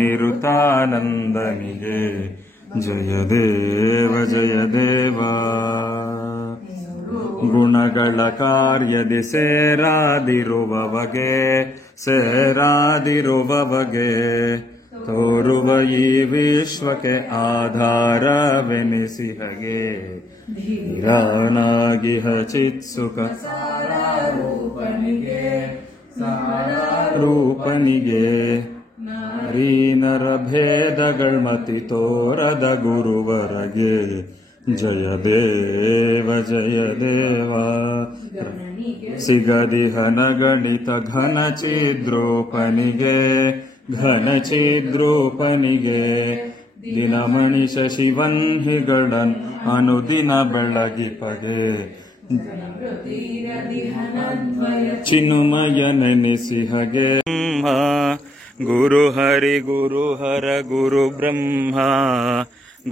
ನಿರುತಾನಂದನಿಗೆ ಜಯ ದೇವ ಜಯ ದೇವ. ಗುಣಗಳ ಕಾರ್ಯದಿ ಸೇರಾದಿರುವವಗೆ ತೋರುವ ಈ ವಿಶ್ವಕ್ಕೆ ಆಧಾರವೆನಿಸಿಹಗೆ ಧೀರಾಣಾಗಿಹ ಚಿತ್ಸುಖ ರೂಪನಿಗೆ ನರೀನರ ಭೇದಗಳ್ಮತಿ ತೋರದ ಗುರುವರಗೆ ಜಯ ದೇವ ಜಯ ದೇವ. ಸಿಗದಿಹನ ಗಣಿತ ಘನಚಿದ್ರೂಪನಿಗೆ ದಿನಮಣಿ ಶಶಿವನ್ಹಿಗಳನ್ ಅನುದಿನ ಬೆಳಗಿಪಗೆ ಚಿನ್ಮಯ ನೆನೆಸಿಹಗೆ. ಗುರು ಹರಿ ಗುರು ಹರ ಗುರು ಬ್ರಹ್ಮ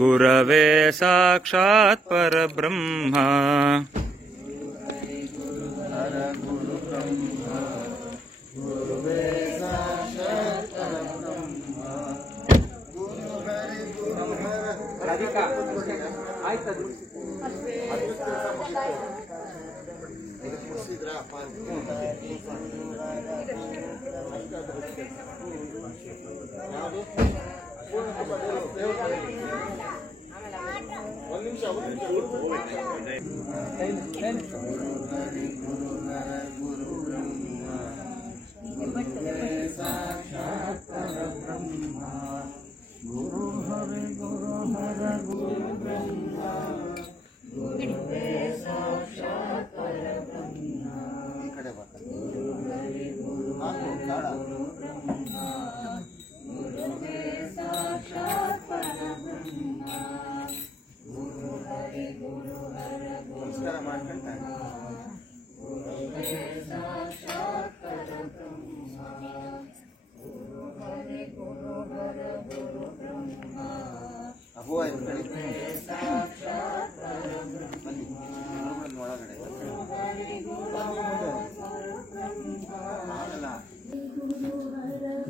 ಗುರವೇ ಸಾಕ್ಷಾತ್ ಪರಬ್ರಹ್ಮ.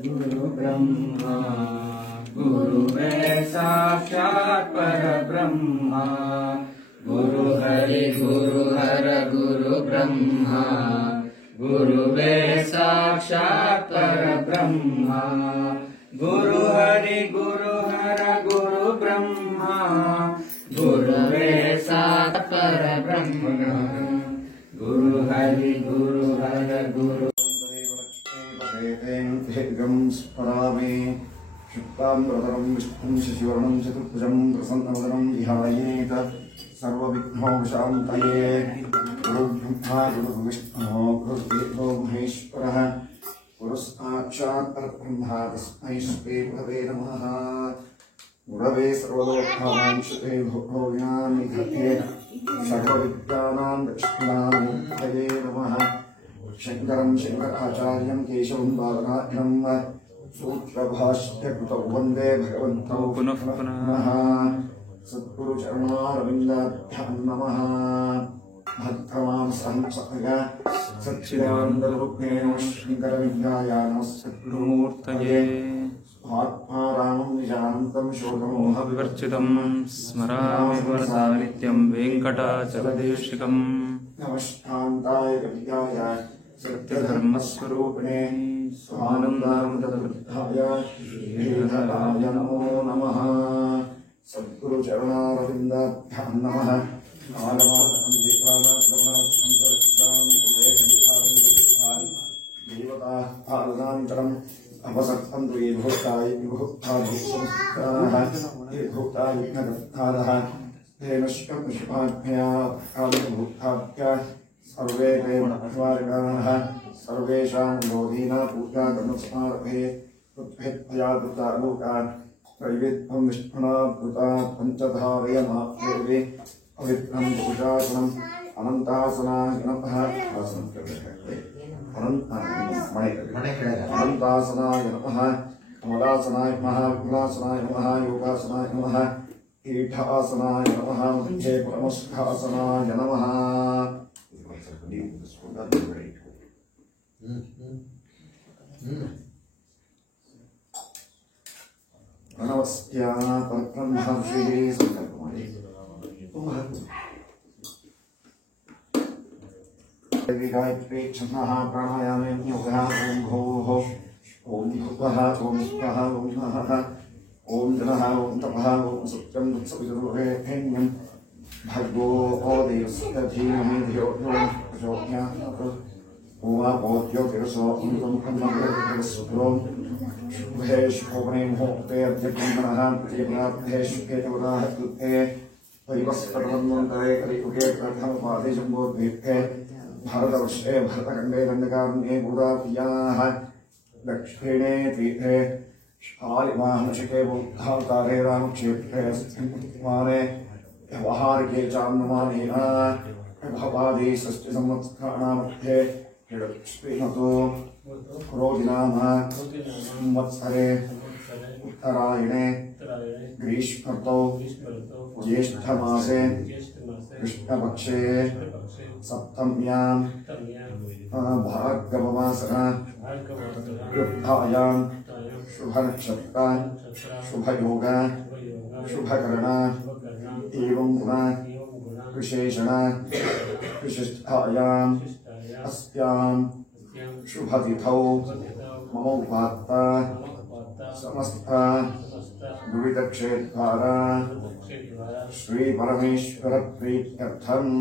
गुरु ब्रह्मा गुरुवे साक्षात् परब्रह्मा गुरु हरि गुरु हर गुरु ब्रह्मा गुरुवे साक्षात् परब्रह्मा गुरु हरि गुरु हर गुरु ब्रह्मा गुरुवे साक्षात् परब्रह्मा गुरु हरि गुरु हर गुरु स्मरामि शुक्ताम्बरधरं विष्णुं शशिवर्णं चतुर्भुजं प्रसन्नवदनं ध्यायेत् सर्वविघ्नोपशान्तये गुरुब्रह्मा गुरुर्विष्णुः गुरुर्देवो महेश्वरः गुरुस्साक्षात् परब्रह्म तस्मै श्रीगुरवे नमः गुरवे सर्वलोकनाथाय भोगान्निधये सर्वविद्यानां दक्षिणामूर्तये नमः शंकरं शंकराचार्यं केशवं बादरायणं सूत्रभाष्यकृतौ वन्दे भगवन्तौ पुनः पुनः सद्गुरुचरणारविन्दाभ्यां नमः भद्रमां संसदया सच्चिदानन्दरूपिणे शंकरविद्यायाः सद्गुरुमूर्तये आत्मारामं निजानन्तं शोकमोहविवर्जितं स्मरामि वरदा नित्यं वेङ्कटाचलदेशिकम् नमस्कान्ताय कविताय सत्यधर्मस्वरूपिणे स्वानन्दामृतवृद्धाय श्रीधराय नमो नमः सद्गुरुचरणारविन्दाभ्यां नमः देवताः पादनान्तरम् अवसक्तन्तु ये भूताय विभुक्ता भूसंस्काराः ये भूता यज्ञकर्तारः तेन शुभाज्ञया कामभूताभ्य सर्वे प्रेमणवारिकाः सर्वेषां योधीना पूजा कर्मस्मारभे कृत्वेत्तया कृतालोकान् त्रैविध्यं विष्णुना कृता पञ्चधारयमादेवे पवित्रं पूजासनम् अनन्तासनाय नमः अनन्तासनाय नमः कमलासनाय नमः विघ्नासनाय नमः योगासनाय नमः ईठासनाय नमः मध्ये परमस्खासनाय नमः ಪ್ರಣವಸ್ಯ ಪರಬ್ರಹ್ಮರ್ಷಿಗೆ ಸಂಕಲ್ಪ ಮಾಡಿ गायत्री छन्नः प्राणायामे योगः ॐ भोः ॐ भुवः ॐ स्वः ॐ नः ॐ जनः ॐ तपः ॐ सत्यं दुःसविदुर्वेण्यं भर्गो देवस्य धीमहि धियो यो नः प्रचोदयात् ओवापोद्यो गिरसो अमृतं ब्रह्मविरस्वरो शुभे शुभोपने मुहूर्ते अद्यग्नः प्रियप्राप्ते शुभे तवराः कृते वैवस्वतमन्वन्तरे कलियुगे प्रथमपादे जम्बोद्वीपे भारतवर्षे भरतखण्डे दण्डकारण्ये भूतात्याः दक्षिणे तीर्थे शालिवाहनशिखे बुद्धावतारे रामक्षेत्रे अस्मिन्माने व्यवहारिके चान्नमानेन भवादि षष्टिसंवत्सराणामध्ये श्रीमतो क्रोधिनाम संवत्सरे उत्तरायणे ग्रीष्मर्तौ ज्येष्ठमासे कृष्णपक्षे सप्तम्यां भार्गवमासः युक्तायां शुभनक्षत्र शुभयोग शुभकरण एवं गुण विशेषण विशिष्टायाम् अस्यां शुभतिथौ मम उपात्त समस्त दुविधक्षेत्रा श्री परमेश्वर प्रीत्यर्थम्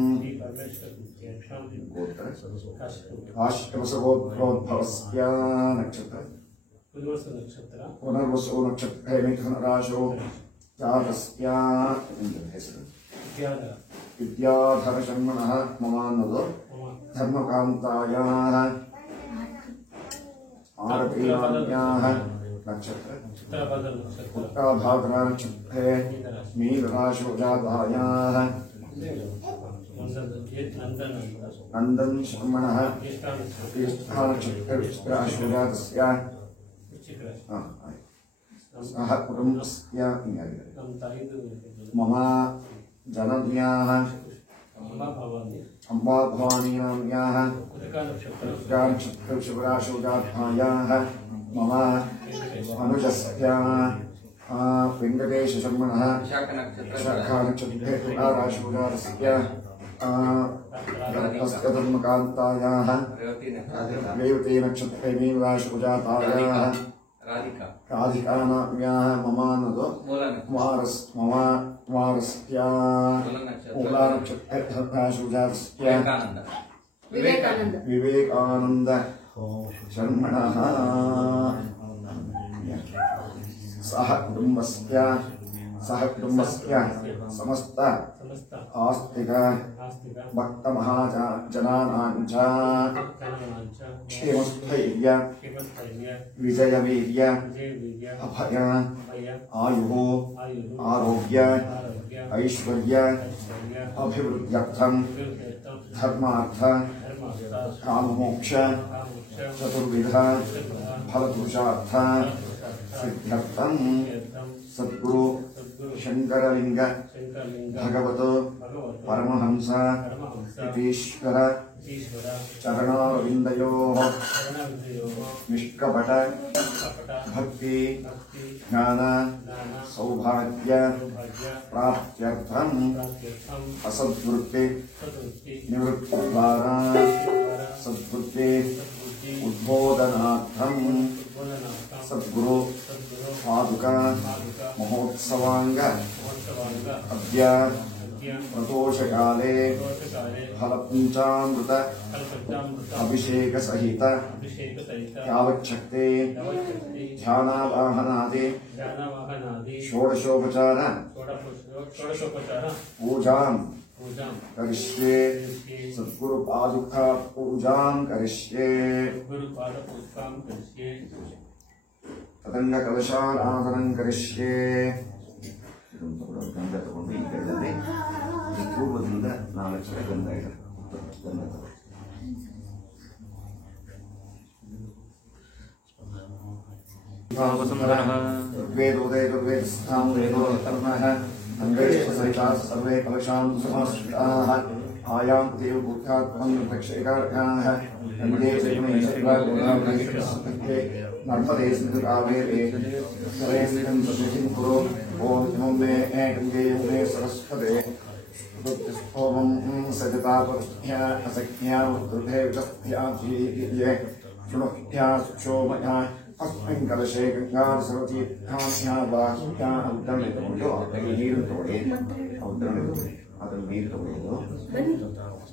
काश्यपसगोत्रोद्भवस्य नक्षत्र पुनर्वसु नक्षत्रे मिथुन राशौ जातस्य विद्याधर शर्मणः ममान्नदो धर्मकान्तायाः आरतीनाम्याः नक्षत्र उत्तराभाद्रा नक्षत्रे मीनराशौ जातायाः नन्दन शर्मणः ज्येष्ठानक्षत्रराशौ जातस्य सह कुटुम्बस्य मम जनन्याः अम्बा भवानी नाम्याः उत्तरानक्षत्रराशौ जातायाः मम अनुजस्य वेङ्कटेश शर्मणः शाखानक्षत्रे तुलाराशौ जातस्य धर्मकान्तायाः रेवती नक्षत्रे मीनराशौ जातायाः राधिका नाम्याः ममानदो कुमारस्य मूलानक्षत्रे धर्मराशौ जातस्य विवेकानन्द शर्मणः सह कुटुम्बस्य समस्त आस्तिक भक्तमहाजनानां च क्षेमस्थैर्य विजयवीर्य अभय आयुः आरोग्य ऐश्वर्य अभिवृद्ध्यर्थं धर्मार्थ काममोक्ष चतुर्विध फलपुरुषार्थ सिद्ध्यर्थं सद्गुरु शंकरलिंग भगवत परमहंस यतीश्वर चरणारविन्दयोः निष्कपट भक्ति ज्ञान सौभाग्य प्राप्त्यर्थं असद्वृत्ति निवृत्तिद्वारा सद्वृत्ति उद्बोधनार्थं सद्गुरु पादुका महोत्सवांग अद्य प्रदोषकाले फलपञ्चामृत अभिषेक सहित यावच्छक्ति ध्यानावाहनादि षोडशोपचार पूजां करिष्ये सद्गुरु पादुका पूजां करिष्ये तदंग कलशाराधनं करिष्ये गंध तಗೊಂಡು ಈ ಕಡೆಯಲ್ಲಿ ಈ ಪೂರ್ವದಿಂದ 4 ಕಡೆ ಗಂಧ ಇದೆ ಗಂಧ वेदोदयवेदस्थां वेदो कर्मः अंगैश्चसहिताः सर्वे कलशान् समाश्रिताः आयां देव भूत्यात्मं प्रक्षेकारकाः गंगे जयमे शैवागुणावृक्षसत्ये नर्मदे स्मृति कावेरे सरेस्मिन् सन्निधिं कुरु ॐ इमं मे गङ्गे यमुने सरस्वते ओम सजतापत्या असख्या दुर्धे विचस्या धीये शुणक्या सुक्षोमया अस्मिन् कलशे गंगा सरस्वतीभ्या बाह्या उद्धरणितुंडु ನೀರು ತಗೊಳ್ಳಿ ಉद्धರಣೆ ಅದನ್ನು ನೀರು ತಗೊಳ್ಳೋದು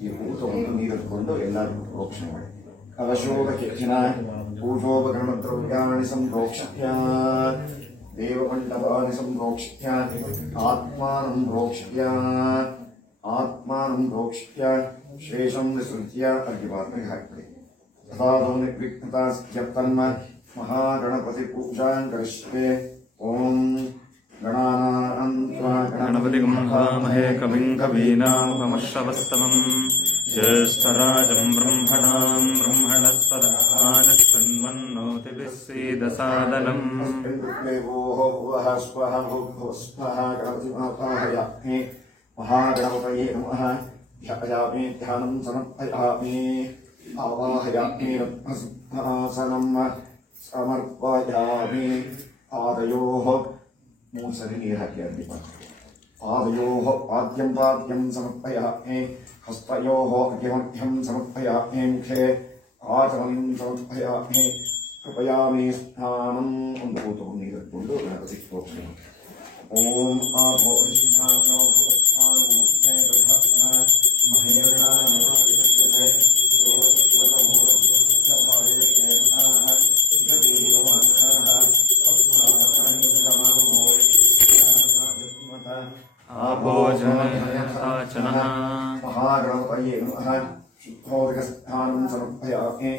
ಈ ಹೂ ತಗೊಂಡು ನೀರು ತಗೊಂಡು ಎಲ್ಲರೂ ಪ್ರೋಕ್ಷಣೆ ಮಾಡಿ ಕಲಶೋದಕಿನ ಪೂಜೋಪಕರಣದ್ರವ್ಯಾಣಿ ಸಂಪ್ರೋಕ್ಷ್ಯ ದೇವಮಂಡಪಾನಿ ಸಂಪ್ರೋಕ್ಷ್ಯ ಆತ್ಮಾನಂ ಪ್ರೋಕ್ಷ್ಯ शेषं विसृज्य अर्घ्यपात्रे हाक्बिಡಿ तथादौ निर्विघ्नतास्त्यर्थन्म महागणपति पूजां करिष्ये ॐ गणपतिं हवामहे कविं कवीनामुपमश्रवस्तमम् ज्येष्ठराजं ब्रह्मणां ब्रह्मणस्पदः शृण्वन्नोतिभिः सीदसादनम् महागणपतये नमः ध्यायामि ध्यानं समर्पयामि आवाहयामि रत्नसिंहासनं समर्पयामि पादयोः मूसरि नीरु हाकि पादयोः पाद्यं पाद्यं समर्पयामि हस्तयोः अर्घ्यमर्घ्यं समर्पयामि मुखे आचमनं समर्पयामि कृपयामि स्नानं ऊतु नीरु गणपति प्रोक्षणे ओम आपो ऋषिनानो भवत्सानमुखे दधत्ना महेरणानमोदितुते योगस्वतमोरुषभायेषेणः सुखदीवमनः आभोजनयसाचनः महागणपतये नमः शुद्धोदकस्थानं समर्पयामि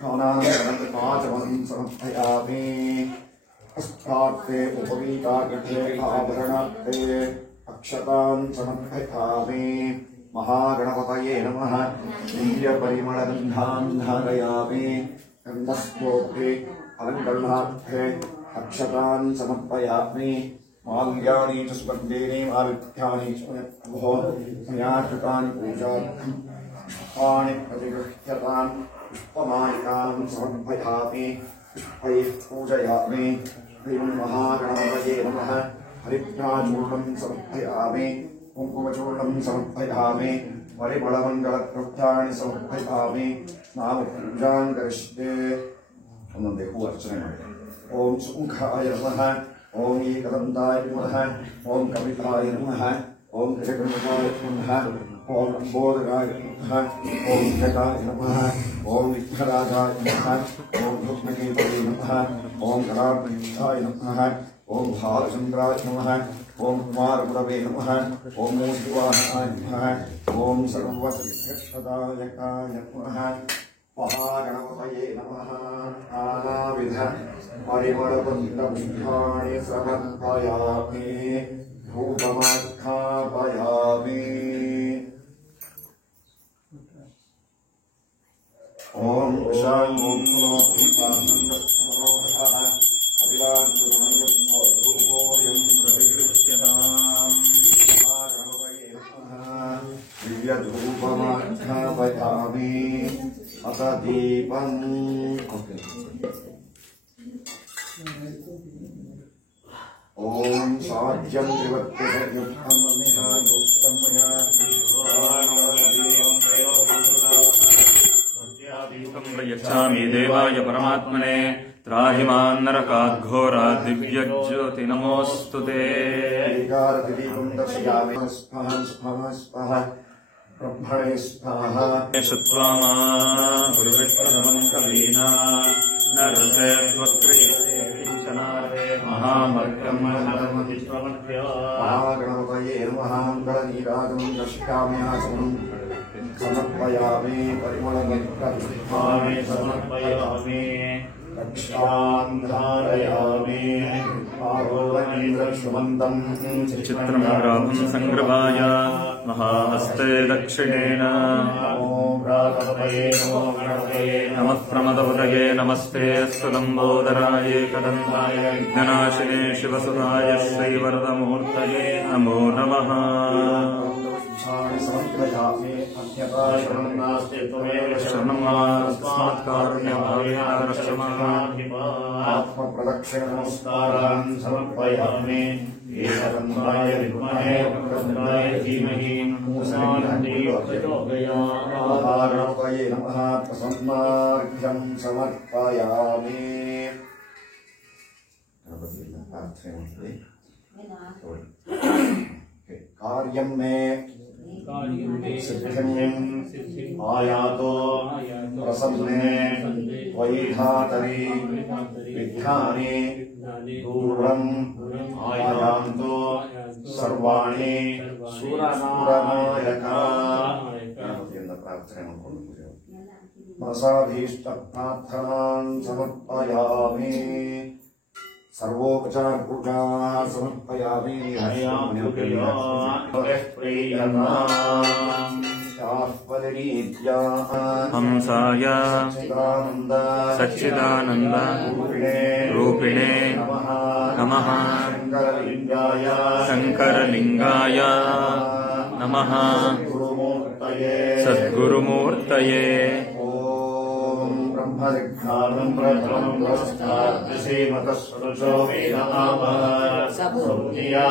प्राणानां समर्पयामि अस्त्रार्थे उपवीतार्घ्ये आभरणार्थे अक्षतां समर्पयामि महागणपतये नमः दिव्यपरिमलगन्धान् धारयामि गन्धस्तोत्रे अलङ्करणार्थे अक्षतां समर्पयामि माल्यानि च स्पर्धेनि मालिक्यानि च मया कृतानि पूजार्थं पुष्पाणि प्रतिगृह्यतान् पुष्पमालिकां समर्पयामि पुष्पैः पूजयामि ह्रीं महागणपतये नमः हरिद्राचूर्णं समर्पयामि कुङ्कुमचूर्णं समर्पयामि परिमलमङ्गलद्रव्याणि समर्पयामि नामपूजां करिष्ये ಒಂದೊಂದೇ ಹೂ ಅರ್ಚನೆ ಮಾಡಿ ಓಂ ಸುಖಾಯ ನಮಃ ಓಂ ಏಕದಂತಾಯ ನಮಃ ಓಂ ಕವಿತಾಯ ನಮಃ ಓಂ ಗಜಗಣಪತಾಯ ನಮಃ ಓಂ ಲಂಬೋದರಾಯ ನಮಃ ಓಂ ಜಟಾಯ ನಮಃ ಓಂ ವಿಘ್ನರಾಜಾಯ ನಮಃ ಓಂ ರುಕ್ಮಕೇತವೇ ನಮಃ ಓಂ ಗಣಾಧೀಶಾಯ ನಮಃ ಓಂ ಭಾಲಚಂದ್ರಾಯ ನಮಃ ಓಂ ಕುಮಾರಗುರವೇ ನಮಃ ಓಂ ಮೂರ್ತಿವಾಹನಾಯ ನಮಃ ಓಂ ಸರ್ವಸಿದ್ಧದಾಯಕಾಯ ನಮಃ महागणपतये नमः नानाविध परिमलपुष्पाणि समर्पयामि धूपमाख्यापयामि ॐ दिव्यधूपमाख्यापयामि अथ दीपम् ॐ साध्यं त्रिवत्ययुक्तं मया यच्छामि देवाय परमात्मने त्राहि मां नरकाद्घोरात् दिव्यज्योति नमोऽस्तु ते दीपं दर्शयामि स्वाहा स्वाहा स्वाहा ब्रह्मणे स्वाहा श्रुत्वा गुरुविष्णुं कवीना न रसे त्वक्रियते किञ्चनार्हे महामर्गं महागणपतये नमः मङ्गलनीराजं दर्शयामि आसनं समर्पयामि परिमलपुष्पाणि समर्पयामि रक्षां धारयामि आरोहणीन्द्रशुमन्तं चित्रमराभं सङ्गृहाय महाहस्ते दक्षिणेन नमः प्रमदपतये नमस्ते अस्तु लम्बोदराय एकदन्ताय विघ्ननाशिने शिवसुताय श्रीवरदमूर्तये नमो नमः पुष्पाणि समर्पयामि अन्यथा शरणं नास्ति त्वमेव शरणं मा तस्मात् कारुण्यभावेन रक्षमाणामि आत्मप्रदक्षिणनमस्कारान् समर्पयामि ईशकन्दाय विद्महे वक्रतुण्डाय धीमहि प्रचोदयात् नमः प्रसन्नार्घ्यं समर्पयामि कार्यं मे सिद्धिं आयातो प्रसन्ने वैधातरि विघ्नानि दूरम् आयान्तो सर्वाणि सूरनायका प्रार्थನೆ ಮಾಡಿಕೊಂಡು मनसाभीष्टप्रार्थनान् समर्पयामि सर्वोपचारपूजाः समर्पयामि हंसाय सच्चिदानन्द रूपिणे नमः शङ्करलिङ्गाय नमः सद्गुरुमूर्तये ब्रह्मदिग्धानं प्रथमं दृष्टादृशेमतस्वरुचो वेदामया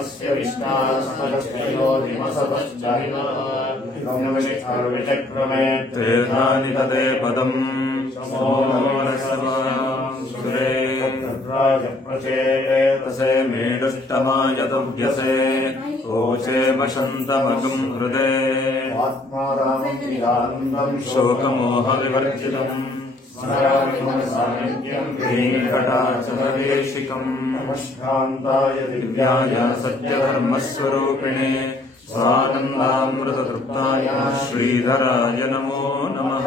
अस्य विष्टासमश्चयोधिमसतश्चक्रमे तीर्थानि तदे पदम् प्रचेतसे मेडुष्टमाय तुभ्यसे ओचे वसन्तमगं हृदे आत्मारामं शोकमोहविवर्जितम् वेङ्कटाचलदेशिकम् नमस्कान्ताय दिव्याय सत्यधर्मस्वरूपिणे स्वानन्दामृततृप्ताय श्रीधराय नमो नमः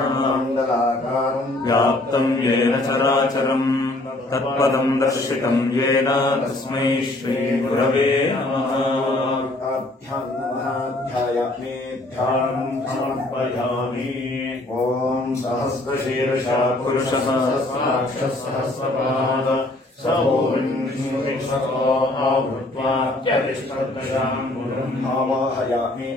व्याप्तम् येन चराचरम् तत्पदम् दर्शितम् येन तस्मै श्रीगुरवे नमः समर्पयामि ॐ सहस्रशीर्षा पुरुषः सहस्रपाद आवाहयामि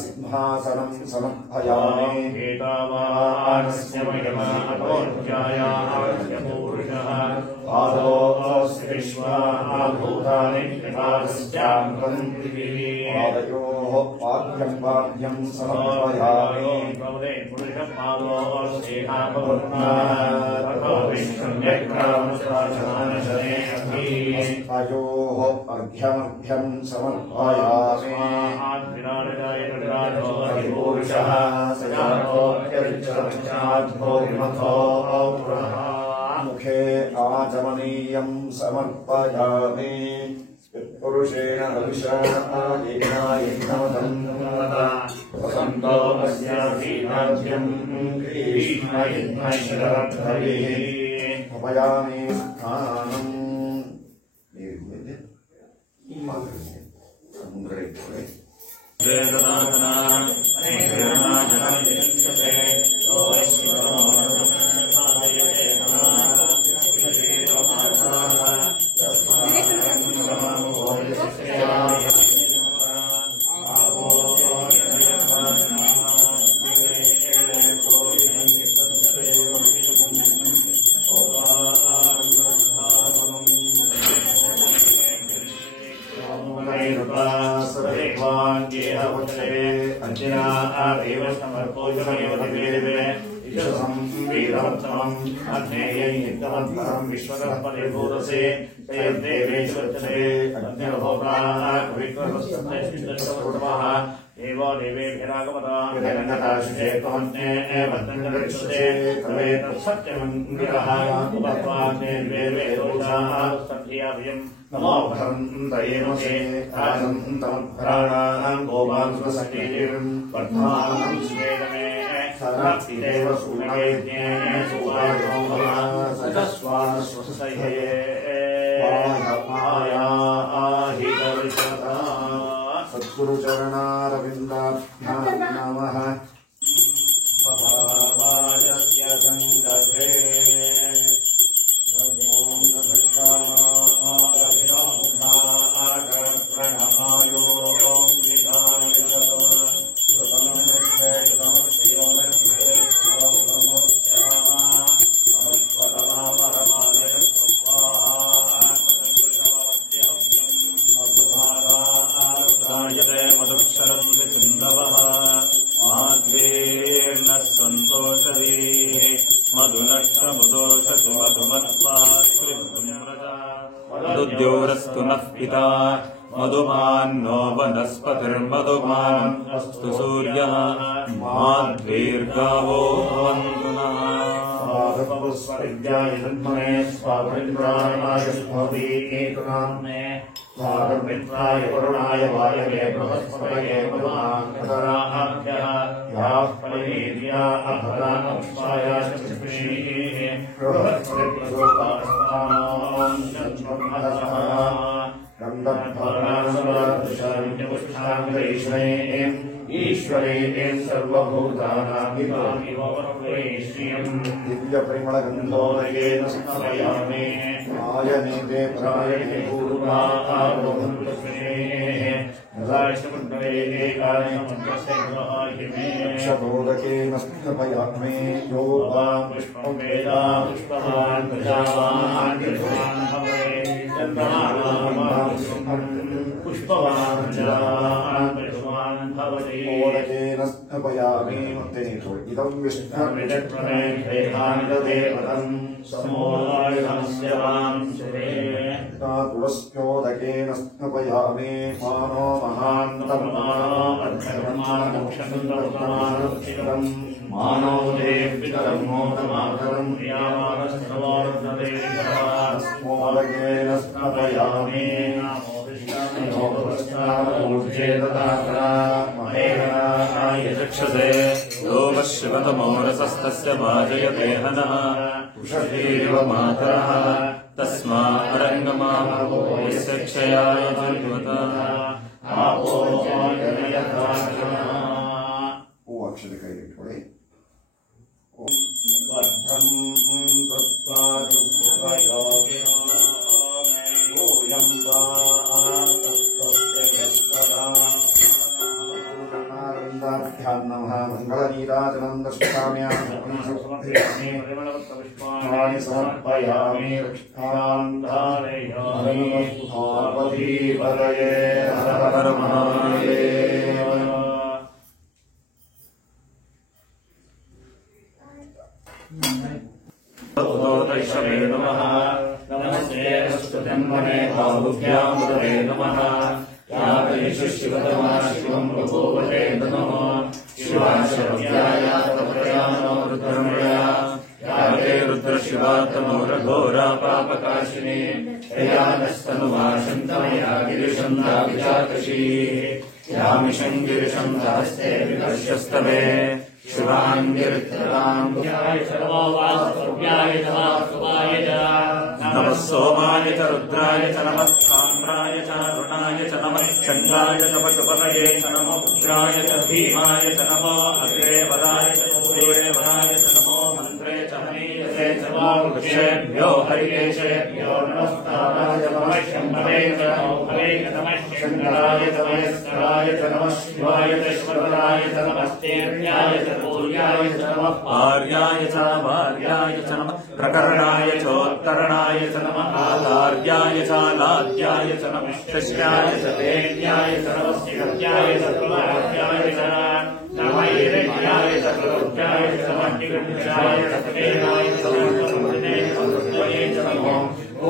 सिंहासनं समर्पयामि पादोऽस्ति विश्वाभूतानि पादयोः पाद्यं पाद्यं समर्पयामि अयोः अर्घ्यमर्घ्यं समर्पयामि पुरुषः मुखे आचमनीयं समर्पयामि पुरुषेण वसन्तो अस्याधीनाद्यं उपयामि स्नानम् नमो भरन्तये तमभ्राणानां गोपांसुरसकीर्ं वर्धमानं स्वेदमे सदादेव सूर्यज्ञे सुवायो सजस्वास्वसये वायाहितविशता सद्गुरुचरणारविन्दाभ्यां नमः भवाजस्य क्षरन्ति सिन्धवः माध्वेर्नः सन्तोषवीः मधुनक्षमुदोषसु मधुमत्पाद्योरस्तु नः पिता मधुमान्नो वनस्पतिर्मधुमान् अस्तु सूर्यः माध्वीर्गावो भवन्तु नः स्वागतपुष्पविद्याय जन्मने स्वागतमित्राय स्मृति एकनाम्ने स्वागतमित्राय वरुणाय वायवे बृहस्पतये मधुमाङ्कराभ्यः याः परिवेद्या अभदानपुष्पायाश्च पुष्पैः बृहस्पतिप्रसोदास्तानां जन्ममहसः ईश्वरे सर्वभूतानां दिव्यपरिमलगन्धोदयेन स्मरयामि आयने प्रायणे पूर्वाक्षतोदकेन स्मरयामि यो वा पुष्पं वेदा पुष्पवान् प्रजावान् पुष्पवान् भवति ओदकेन स्नपयामि तेषु इदं विष्णुर्विदग्धमेघानिदेवतम् समोदायधनस्य वां तुलस्योदकेन स्नपयामि मानो महान्तमानोक्षन्दमानोक्षन्दम् मानो देव्यतरं मोदमातरं प्रियामानस्तवोदकेन स्नपयामि चक्षसे लोभः शिवतमोरसस्तस्य वाजयते हनः उषतीरिव मातरः तस्मारङ्गमास्य क्षयाय जन्मता ಅಕ್ಷರ ಕೈಲಿಟ್ಕೊಳ್ಳಿ. ಮಂಗಳನೀರಾಜನಂ ದರ್ಶಯಾಮಿ ಸಮರ್ಪಯಾಮಿ ಪಾರ್ವತೀ ಪದಯೇ ಹರ ಹರ ಮಹಾದೇವ. ैषवे नमः नमस्ते स्तुतन्मने बाहुभ्यामुदरे नमः यावेषु शिवतमा शिवं बभूवते नमः शिवाशव्याय तपयानो रुद्रमया यावे रुद्रशिवा तमोरघोरा पापकाशिनी ययानस्तनुवाशन्तमया गिरिशं दाविचाकशी यामिषं गिरिशं सहस्ते विकर्षस्तवे नमः सोमाय च रुद्राय च नमः साम्राय च अरुणाय च नमः चण्डाय च पशुपतये च नमो रुद्राय च भीमाय च नमो अग्रेवराय च सूर्यवराय च नमो मन्त्रे च हनीयसे च नमो वृक्षेभ्यो हरिकेशेभ्यो नमस्ताराय नमः शम्भवे च नमो भवे च नमः शङ्कराय च महेश्वराय च नमः शिवाय च ईश्वराय च नमस्तेर्याय च पूर्याय च नमः आर्याय च भार्याय च नमः प्रकरणाय चोत्तरणाय च नमः आधार्याय च लाद्याय च नमः शिष्याय च देव्याय च नमः शिवत्याय च प्रभात्याय च नमः ईरेण्याय च प्ररुद्धाय च नमः निगुण्याय च देवाय च च नमः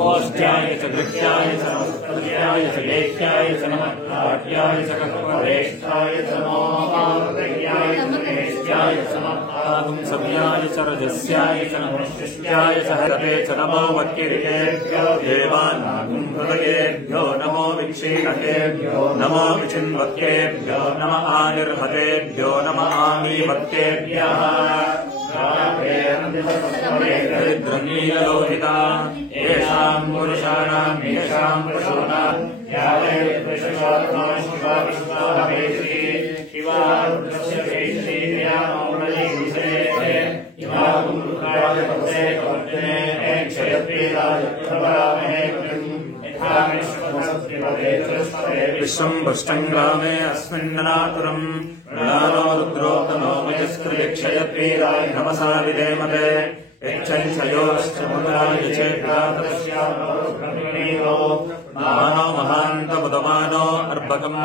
ओष्ठ्याय च गृह्याय च नमः तद्याय च लेख्याय च नमः आट्याय च कल्पवरेष्ठाय च नमो आर्दयाय च महेश्याय च नमः सव्याय च रजस्याय च नमः शिष्याय च हरते च नमो वक्किरिकेभ्यो देवानागुं हृदयेभ्यो नमो विक्षीणकेभ्यो नमो विचिन्वक्केभ्यो नमः आनिर्हतेभ्यो नमः आमीवक्केभ्यः दरिद्रनीलोहिता येषाम् पुरुषाणाम् येषाम् पशूनाम् विश्वम् पुष्टङ्ग्रामे अस्मिन्ननातुरम् प्रणानो रुद्रोत्तमो मयस्कृक्षयत्वीराय नमसा विधेमते यच्छयोश्च मुदाय चेत्रातस्यामो मानो महान्तमुदमानो अर्भकम्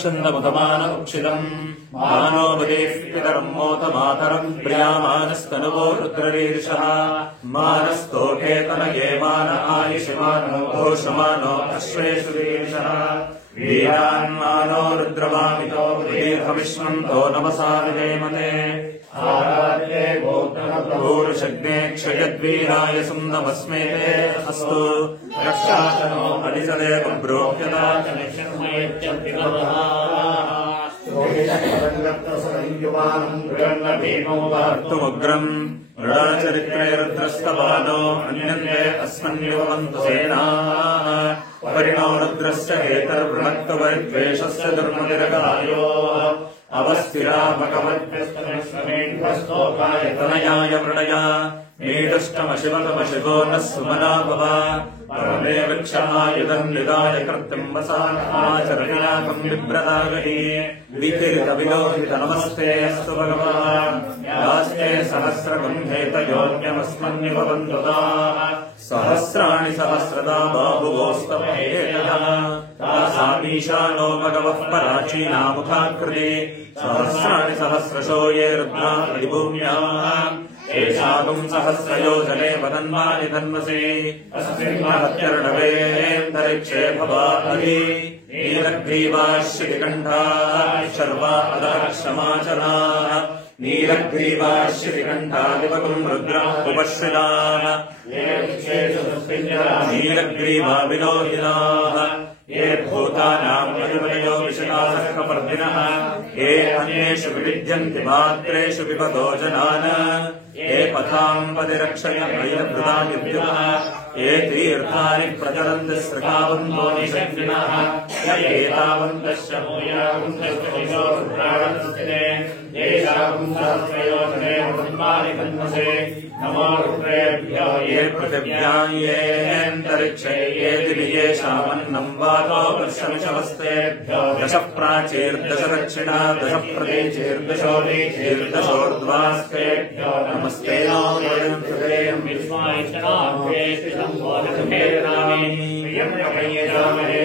छन्दमुदमान उक्षितम् मानो वदेः पितरम् मोतमातरम् प्रियामानस्तनुवो रुद्ररीर्षः मानस्तोके तनये मान आयुषमानो घोषमानो अश्वेषु रीर्षः वीरान्मानो रुद्रवामितो दीर्घविश्वन्तो नमसा विधेमते आराध्ये गोत्रपूरुषग्ने क्षयद्वीराय सुन्दमस्मे ते अस्तु रक्षाचनो अदिसदे ब्रोह्यता च निश्चिन्मयेत्यन्तिकर्तुमुग्रम् मृडाचरित्रे रुद्रस्तवानो अन्यन्ते अस्मन्युवन्तु सेनाः परिणो रुद्रस्य हेतर्वृणत्वपरिद्वेषस्य दुर्मतिरकायो अवस्थिरामकमत्यस्तनयाय मृडया मीडुष्टमशिवतमशिवो नः सुमना भव परमे वृक्षायुधन्निदाय कर्तिम्बसाचरणाकम् बिभ्रदागहि विकिरितविलोहितनमस्ते अस्तु भगवान् यास्ते सहस्रगुम्भेतयोग्यमस्मन्युपबन्धुताः सहस्राणि सहस्रदा बाहुवोस्तवहेतः तासामीशानो भगवः पराचीनामुखाकृति सहस्राणि सहस्रशो ये रुद्रा परिभूम्याः एषागुम् सहस्रयोजने वदन्वानि धन्वसे अस्मिन्नहत्यर्णवेऽन्तरिक्षे भवाहरि नीलग्रीवाश्रिकण्ठाः शर्वा अधः क्षमाचराः नीलग्रीवाश्रिकण्ठादिवकुम् रुद्राः उपश्रिताः नीलग्रीवा विलोहिताः ये भूतानाम् अधिपतयो विशकासः कपर्दिनः ये अन्येषु विविध्यन्ति मात्रेषु विपदो जनान् ये पथाम् पतिरक्षयमयभृतायुद्युः ये तीर्थानि प्रचरन्ति सृगावन्तो निषग्निनः य एतावन्तश्च नमो रुद्रेभ्यो ये पृथिव्याम् येऽन्तरिक्षे ये दिवि येषामन्नम् वातो वर्षमिषवस्तेभ्यो दश प्राचीर्दश दक्षिणा दश प्रतीचीर्दशोदीचीर्दशोर्ध्वास्तेभ्यो नमस्ते नो वयम् हृदयम् विश्वायश्चनाभ्येष्टिसम्बोधमेरणामहे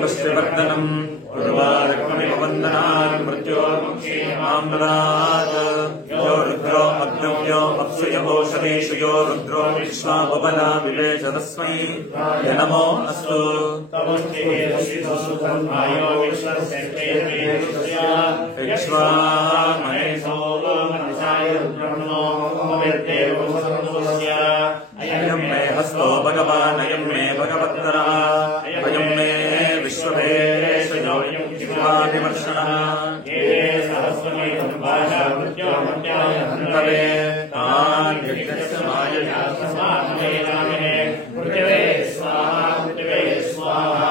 वृष्टिवर्धनम् पूर्वारक्ममिव वन्दनान् मृत्योर्मुक्षीमाम्रदात् यो रुद्रो अग्नव्यो अप्सुयभोषणेषु यो रुद्रो विश्वा भुवना विवेश तस्मै नमो अस्तु अयम् मे हस्तो भगवान् अयम् मे भगवत्तरः अयम् मे विश्ववेशयोऽयम् हन्तवे तान् यज्ञस्य मायया पृथिवे स्वाहा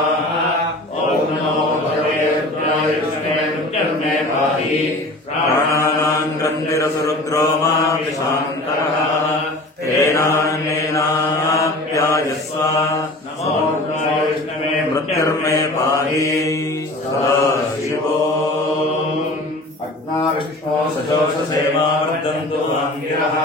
ॐ नमो भगवे रुद्राय मृत्युर्मे पाहि प्राणानाम् गन्धिरसुरुद्रो माशान्तरः तेनान्येनाप्यायस्व नमो रुद्राय विष्णवे मृत्युर्मे पाहि सदाशिवो सजोषसेवावर्धन्तु वाङ्गिरः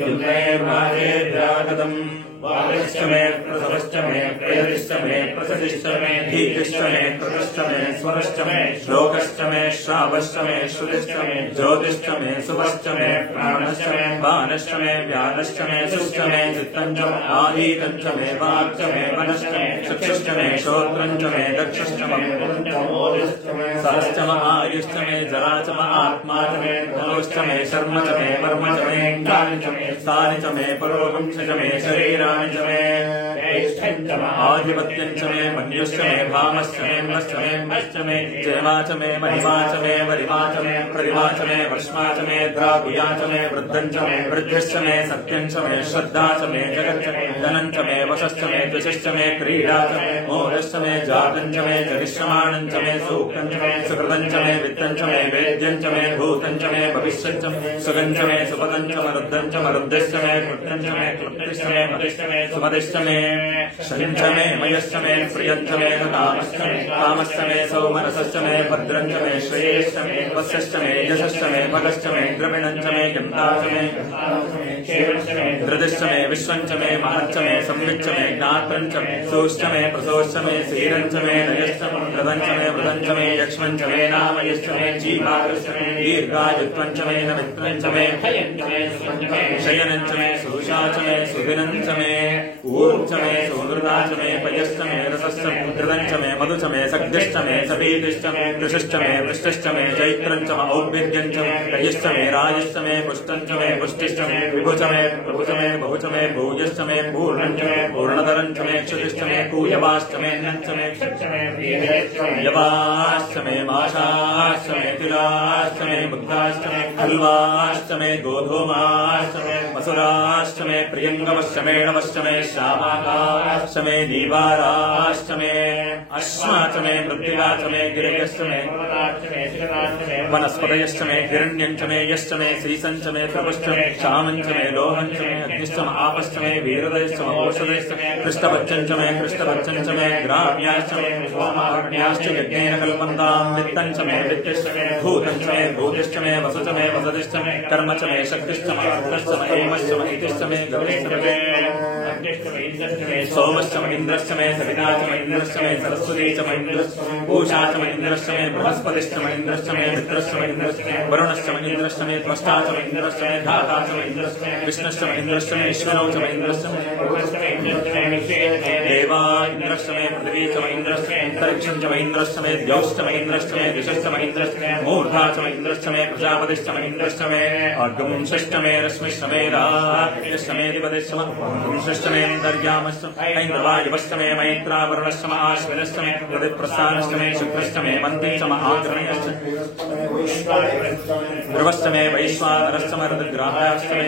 युग्नैर्वाजेद्रागतम् वादिश्च मे प्रसवश्च मे प्रेयदिश्च मे प्रसदिश्च मे धीतिश्च मे कृतश्च मे स्वरश्च मे श्लोकश्च मे श्रावश्च मे श्रुतिश्च मे ज्योतिश्च मे सुभश्च मे प्राणश्च मे बाणश्च मे व्यानश्च मे सुश्च मे चित्तञ्च मे आहीतञ्च मे वाक्च मे मनश्च मे चक्षुश्च मे श्रोत्रञ्च मे दक्षश्च मे सहश्च मे आयुश्च मे जरा च मे आत्मा च मे धनुश्च मे शर्म च मे वर्म च मे ज्ञानि च मे स्थानि च मे पुरोगंश च मे शरीराणि च मे आधिपत्यं च मे मन्युश्च मे भामश्च मे मश्च मे मश्च मे जयमा च मे महिमा च मे वरिमा च मे प्रतिमा च मे वर्ष्मा च मे द्रागुया च मे वृद्धं च मे वृद्धिश्च मे सत्यं च मे श्रद्धा च मे जगच्च मे धनं च मे वशश्च मे द्विषश्च मे क्रीडा च मे मोहश्च मे जातं च मे जनिष्यमाणं च मे सूक्तं च मे सुकृतं च मे वित्तं च मे वेद्यं च मे भूतं च मे भविष्यच्च सुगञ्च मे सुपदञ्च मरुद्धञ्च मरुद्धश्च मे कृत्यञ्च मे कृत्यश्च मे मदिश्च मे सुमदिश्च मे शनिश्च मे मयश्च मे प्रियञ्च मे कामश्च मे सौमनसश्च मे भद्रञ्च मे श्रेयश्च मे वस्यश्च मे यशश्च मे भगश्च मे द्रविणञ्च मे यन्ताश्च मे धृतिश्च मे विश्वञ्च मे महच्च मे संविच्च मे ज्ञात्रञ्च मे सूश्च मे प्रसोश्च मे सीरञ्च मे नयश्च मे वृदञ्च मे वृदञ्च मे यक्ष्मञ्च मे नामयश्च मे जीवाकृश्च मे दीर्घायुत्वञ्च मे नमित्रञ्च मे शयनञ्च मे सुषाच मे सुदिनञ्च मे ऊर्च मे सुहृदाच मे पयश्च मे रसश्च मे धृतञ्च मे मधुच मे सग्दिश्च मे सपीतिश्च मे कृषिश्च मे वृष्टिश्च मे चैत्रञ्च मे औद्भिद्यञ्च मे रयश्च मे राजश्च मे पुष्टञ्च मे पुष्टिश्च मे विभुच मे प्रभुच मे बहुच मे भूयश्च मे पूर्णञ्च मे पूर्णधरञ्च मे क्षुतिश्च मे कूयवाश्च मे नञ्च मे क्षुश्च मे यवाश्च मे माशाश्च मे तिलाश्च मे बुद्धाश्च मे हल्वाश्च मे गोधूमाश्च मे मसुराश्च मे प्रियङ्गवश्च मे णवश्च मे श्यामाकाश्च मे दीवाराश्च मे अश्वाच मे मृत्तिकाच मे गिरयश्च मे वनस्पतयश्च मे हिरण्यञ्च मे यश्च मे श्रीसञ्च मे प्रभुश्च मे श्यामञ्च मे लोहञ्च मे अग्निश्च मे आपश्च मे वीरदयश्च मे औषधयश्च मे कृष्णपच्चञ्च मे कृष्णपच्चञ्च मे ग्राम्याश्च मे सोमारण्याश्च यज्ञेन कल्पन्ताम् वित्तञ्च मे वित्तिश्च मे भूतञ्च मे भूतिश्च मे वसुच मे वसतिश्च मे कर्म च मे शक्तिश्च मे अर्थश्च मे हेमश्च मे इतिश्च मे गतिश्च मे सोमश्च मे इन्द्रश्च मे सविता च मे इन्द्रश्च मे सरस्वती च मे इन्द्रश्च पूषा च मे इन्द्रश्च मे बृहस्पतिश्च मे इन्द्रश्च मे मित्रश्च मे इन्द्रश्च मे वरुणश्च मे इन्द्रश्च मे त्वष्टा च मे इन्द्रश्च मे धाता च मे इन्द्रश्च मे विष्णुश्च मे इन्द्रश्च मे ईश्वरो च मे इन्द्रश्च मे देवा इन्द्रश्च मे पृथिवी च मे इन्द्रश्च मे अन्तरिक्षं च मे इन्द्रश्च मे द्यौश्च मे इन्द्रश्च मे दिशश्च मे इन्द्रश्च मे मूर्धा च मे इन्द्रश्च मे प्रजापतिश्च मे इन्द्रश्च मे अग्निश्च मे रश्मिश्च मे रात्रिश्च मे दिवतिश्च मे पुंसश्च मे अन्तर्यामश्च ऐन्द्रवायुवश्च मे मैत्रावरुणश्च मे आश्विनश्च मे हृदिप्रस्थानश्च मे शुक्रश्च मे मन्त्री च मे आग्नेयश्च ध्रुवश्च मे वैश्वानरश्च मे ऋतुग्राह्याश्च मे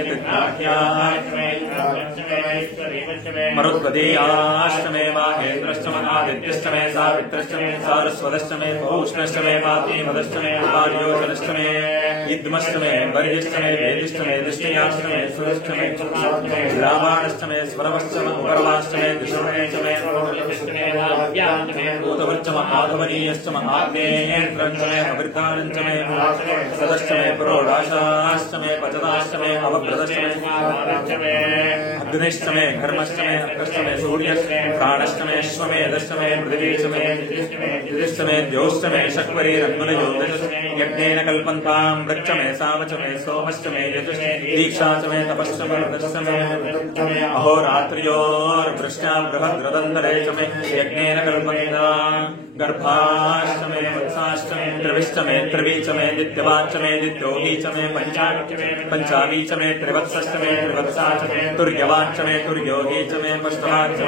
मरुद्वदीयाश्च मे माहेन्द्रश्च मे आदित्यश्च मे सावित्रश्च मे सारस्वतश्च मे पूष्णश्च मे पातिमदश्च मे उपार्योजनश्च मे इद्मश्च मे वर्यश्च मे वेदिश्च मे दृष्टयाश्च मे सुरश्च मे रामाणश्च मे स्वरवश्च मे उपरवाश्च मे दिशुणे च मे भूतवच्च मे आधवनीयश्च मे आग्नेयेन्द्रञ्च मे अवृतानञ्च मे सदश्च मे प्रोढाशाश्च मे पचदाश्च मे अवभ्रदश्च मे अग्निश्च मे घर्मश्च मे अग्रश्च मे सूर्यश्च मे प्राणश्च मे अश्वमेधश्च मे पृथिवीश्च मे दिदिश्च मे द्यौश्च मे शक्वरीरन्मलयोदश्च मे यज्ञेन कल्पन्ताम् वृक्ष मे सावच मे सोमश्च मे यजुश्च दीक्षा च मे तपश्च मे व्रतश्च मे अहोरात्र्योर्वृष्ट्या बृहद्रदन्तरे च मे यज्ञेन कल्पन्ताम् गर्भाश्च मे वत्साश्च मे त्रिविश्च मे त्रिवी च मे नित्यवाच्च मे नित्योगी च मे पञ्चावी च मे त्रिवत्सश्च मे त्रिवत्सा च मे तुर्यवाच्च मे तुर्योगी च मे पष्टवाच्च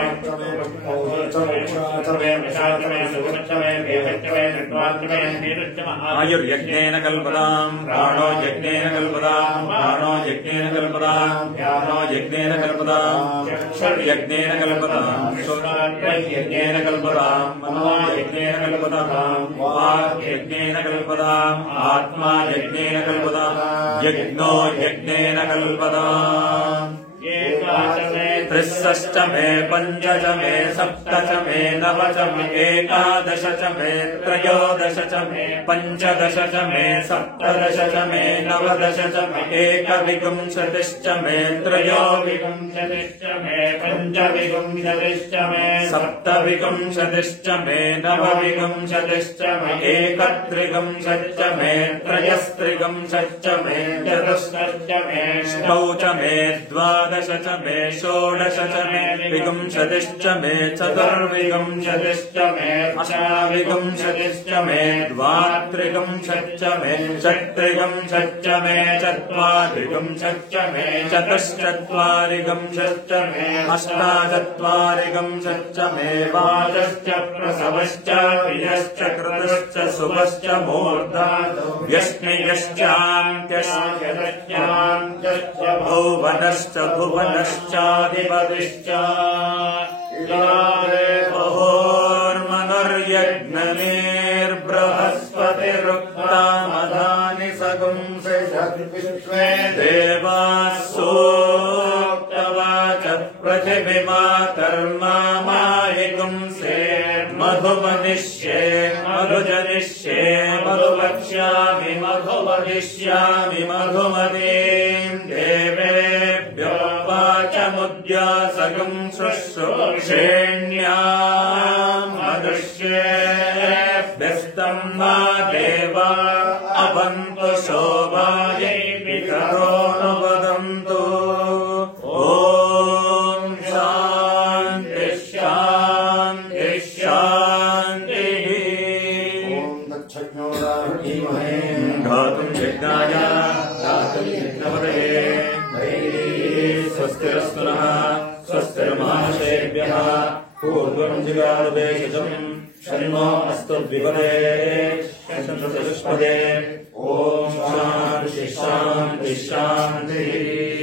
आयुर्यज्ञेन कल्पताम् प्राणो यज्ञेन कल्पताम् प्राणो यज्ञेन कल्पताम् प्राणो यज्ञेन कल्पताम् यज्ञेन कल्पताम् यज्ञेन कल्पताम् मनो यज्ञेन कल्पताम् वाक् यज्ञेन कल्पताम् आत्मा यज्ञेन कल्पताम् यज्ञो यज्ञेन कल्पताम् त्रिषष्ट मे पञ्च च मे सप्त च मे नव च मे एकादश च मे त्रयोदश च मे पञ्चदश च मे सप्तदश च मे नवदश च मे एकविंशतिश्च मे त्रयोविंशतिश्च मे पञ्चविंशतिश्च मे सप्तविंशतिश्च मे नवविंशतिश्च मे एकत्रिंशच्च मे त्रयस्त्रिंशच्च मे चतुष्षष्च मे अष्टौ च मे द्वादश च मे षोडश च मे विंशतिश्च मे चतुर्विंशतिश्च मे अष्टाविंशतिश्च मे द्वात्रिंशच्च मे चत्रिंशच्च मे चत्वारिंशच्च मे चतुश्चत्वारिंशच्च मे अष्टाचत्वारिंशच्च मे वाचश्च प्रसवश्च प्रियश्च कृतश्च शुभश्च मूर्धा व्यश्नियश्चान्त्यश्च भुवनश्च भुवनश्चाधिपतिश्च बहोर्मनुर्यज्ञनिर्बृहस्पतिरुक्तामधानि स विश्वे देवासोक्तवाच पृथिवीमातर्मा मायिगुंसे मधुमनिष्ये मधुजनिष्ये मधुवक्ष्यामि मधुवदिष्यामि मधुमतीम् देवेभ्यो वाचमुद्यासगं शुश्रूषेण्याम् मदृश्येभ्यस्तम् मा देवा अवन्तु शोभायै पितरो न वदन्तु ॐ शान्ति शान्ति शान्तिः ॐ दक्षज्ञोराधीमहे गातुं यज्ञाय गातुं यज्ञपतये स्वस्तिरस्तु नः स्वस्तिर्महाशयेभ्यः पूर्वं जिगारुदेशम् शन्नो अस्तु द्विपदे चतुष्पदे ॐ शान्ति शान्ति शान्तिः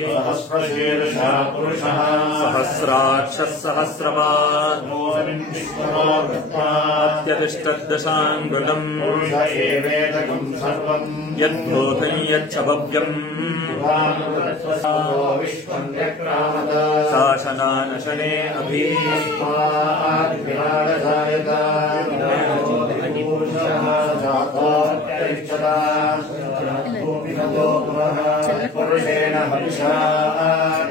सहस्रशीर्षः पुरुषः सहस्राक्षः सहस्रपात् अत्यतिष्ठद्दशाङ्गुलम् पुरुष एवेदकम् सर्वम् यद्भूतं यच्च भव्यम् विश्वम् व्यक्रामत शासनानशने पुरुषेण हंसा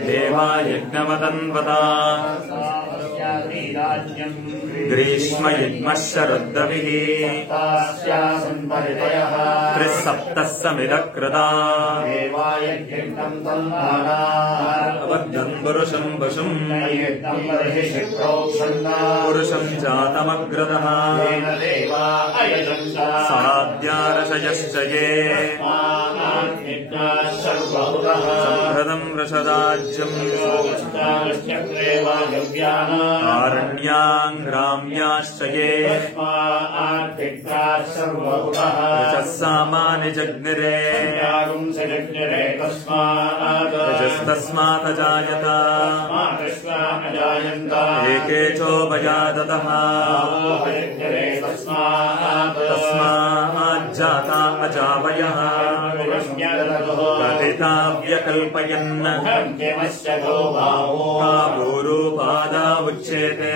देवा यज्ञमतन्वता ग्रीष्मयुग्मः शरद्रविः त्रिसप्तः समिदकृता अबद्धम् पुरुषम् वशुम् पुरुषम् जातमग्रतः साद्यारशयश्च ये सम्प्रदम् वृषदाज्यम् आरण्याङ्ग्राम्याश्च ये रजः सामानि जग्निरे रजस्तस्मादजायत एके चोभयादतः तस्माज्जाता अजावयः कथिताव्यकल्पयन् बाहूरूपादा उच्येते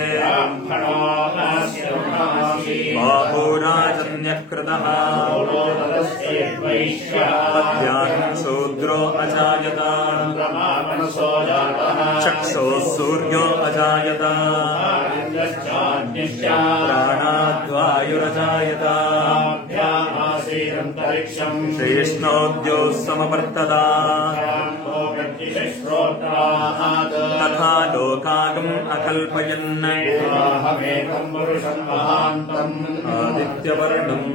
बाहूराजन्यकृतः पद्यान् शूद्रो अजायत चक्षुः सूर्यो अजायत प्राणाद्वायुरजायत श्रेष्णोद्योः समवर्तता तथा लोकागम् अकल्पयन् आदित्यवर्णम्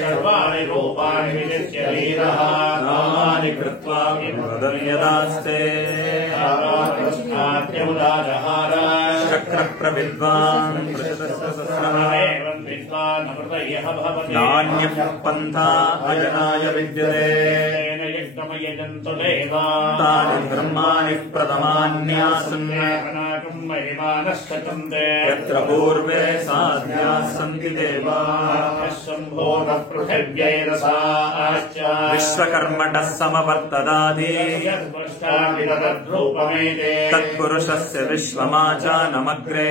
सर्वाणि रूपाणि विचित्य वीरः नामानि कृत्वा वदन्यदास्ते चक्रप्रविद्वान् नान्यः पन्था अजनाय विद्यते तानि धर्माणि प्रथमान्यासन् यत्र पूर्वे साध्याः सन्ति देवाः विश्वकर्मणः समवर्तदादि तत्पुरुषस्य विश्वमाचानमग्रे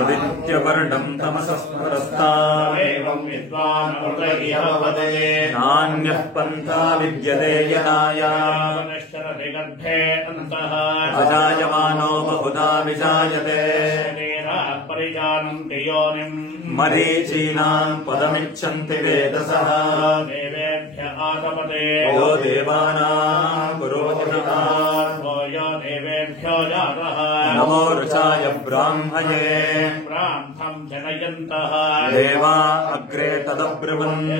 आदित्यवर्णम् तमसस्परस्तात् नान्यः पन्था विद्यते यनाय अजायमानो बहुधा विजायते मरीचीनाम् पदमिच्छन्ति वेदसः यो देवानाम् पुरोहितः नमो ऋचाय ब्राह्मये देवा अग्रे तदब्रुवन्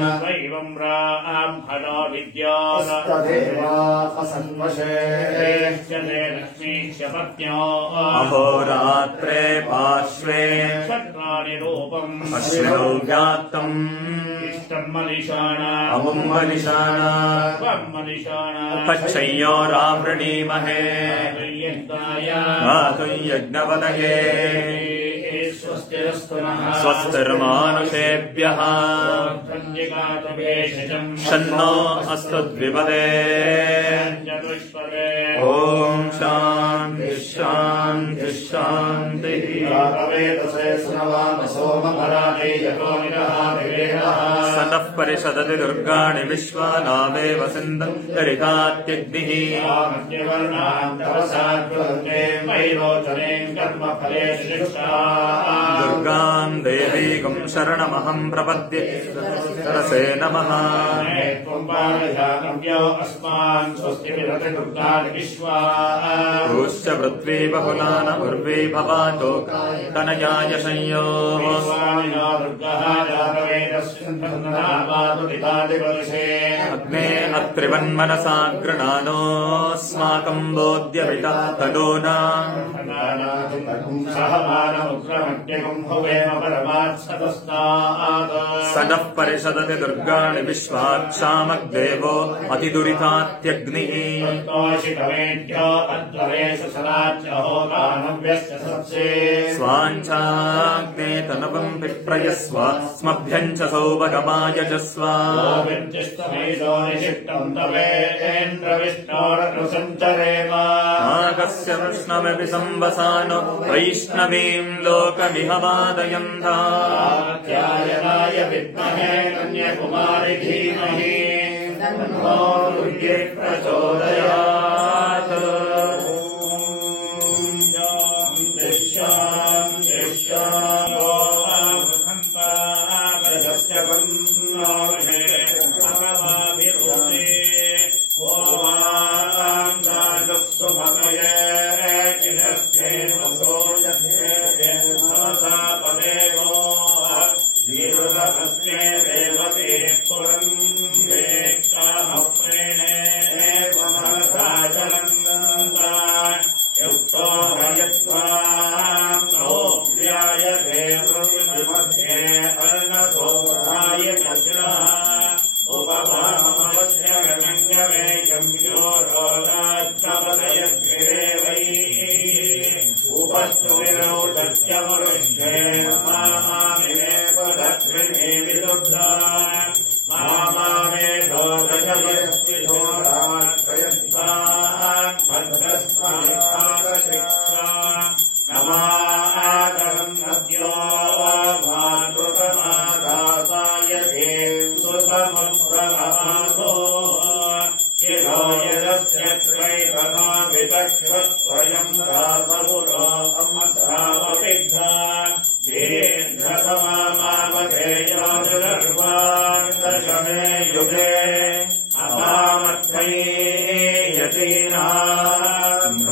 अहोरात्रे पार्श्वे अश्विनौ व्याप्तम् अमुम् मनिषाणा पच्छय्योरावृणीमहे गातुम् यज्ञपतये स्वस्तिर्मानुषेभ्यः शन्नो अस्तु द्विपदे ॐ शान्ति शान्ति शान्तिः सतः परिषदति दुर्गाणि विश्वानामेव सिन्धन्तरिकात्यग्निः दुर्गाम् देवीगं शरणमहं प्रपद्ये सरसे नमः भूश्च पृथ्वी बहुलान उर्वी भवातो तनयाय संयोः अग्ने अत्रिवन्मनसा गृणानोऽस्माकम् बोध्यपिता तनूना सनः परिषदति दुर्गाणि विश्वाक्षामग्देवो अतिदुरितात्यग्निः स्वाञ्छाग्ने तनवम् विप्रयस्व स्मभ्यम् च सौभगमायजस्व नागस्य कृष्णमपि संवसानो वैष्णवीम् लोकमिहवादयन्धाय विद्महे कन्याकुमारी धीमहि तन्नो दुर्गे प्रचोदयात्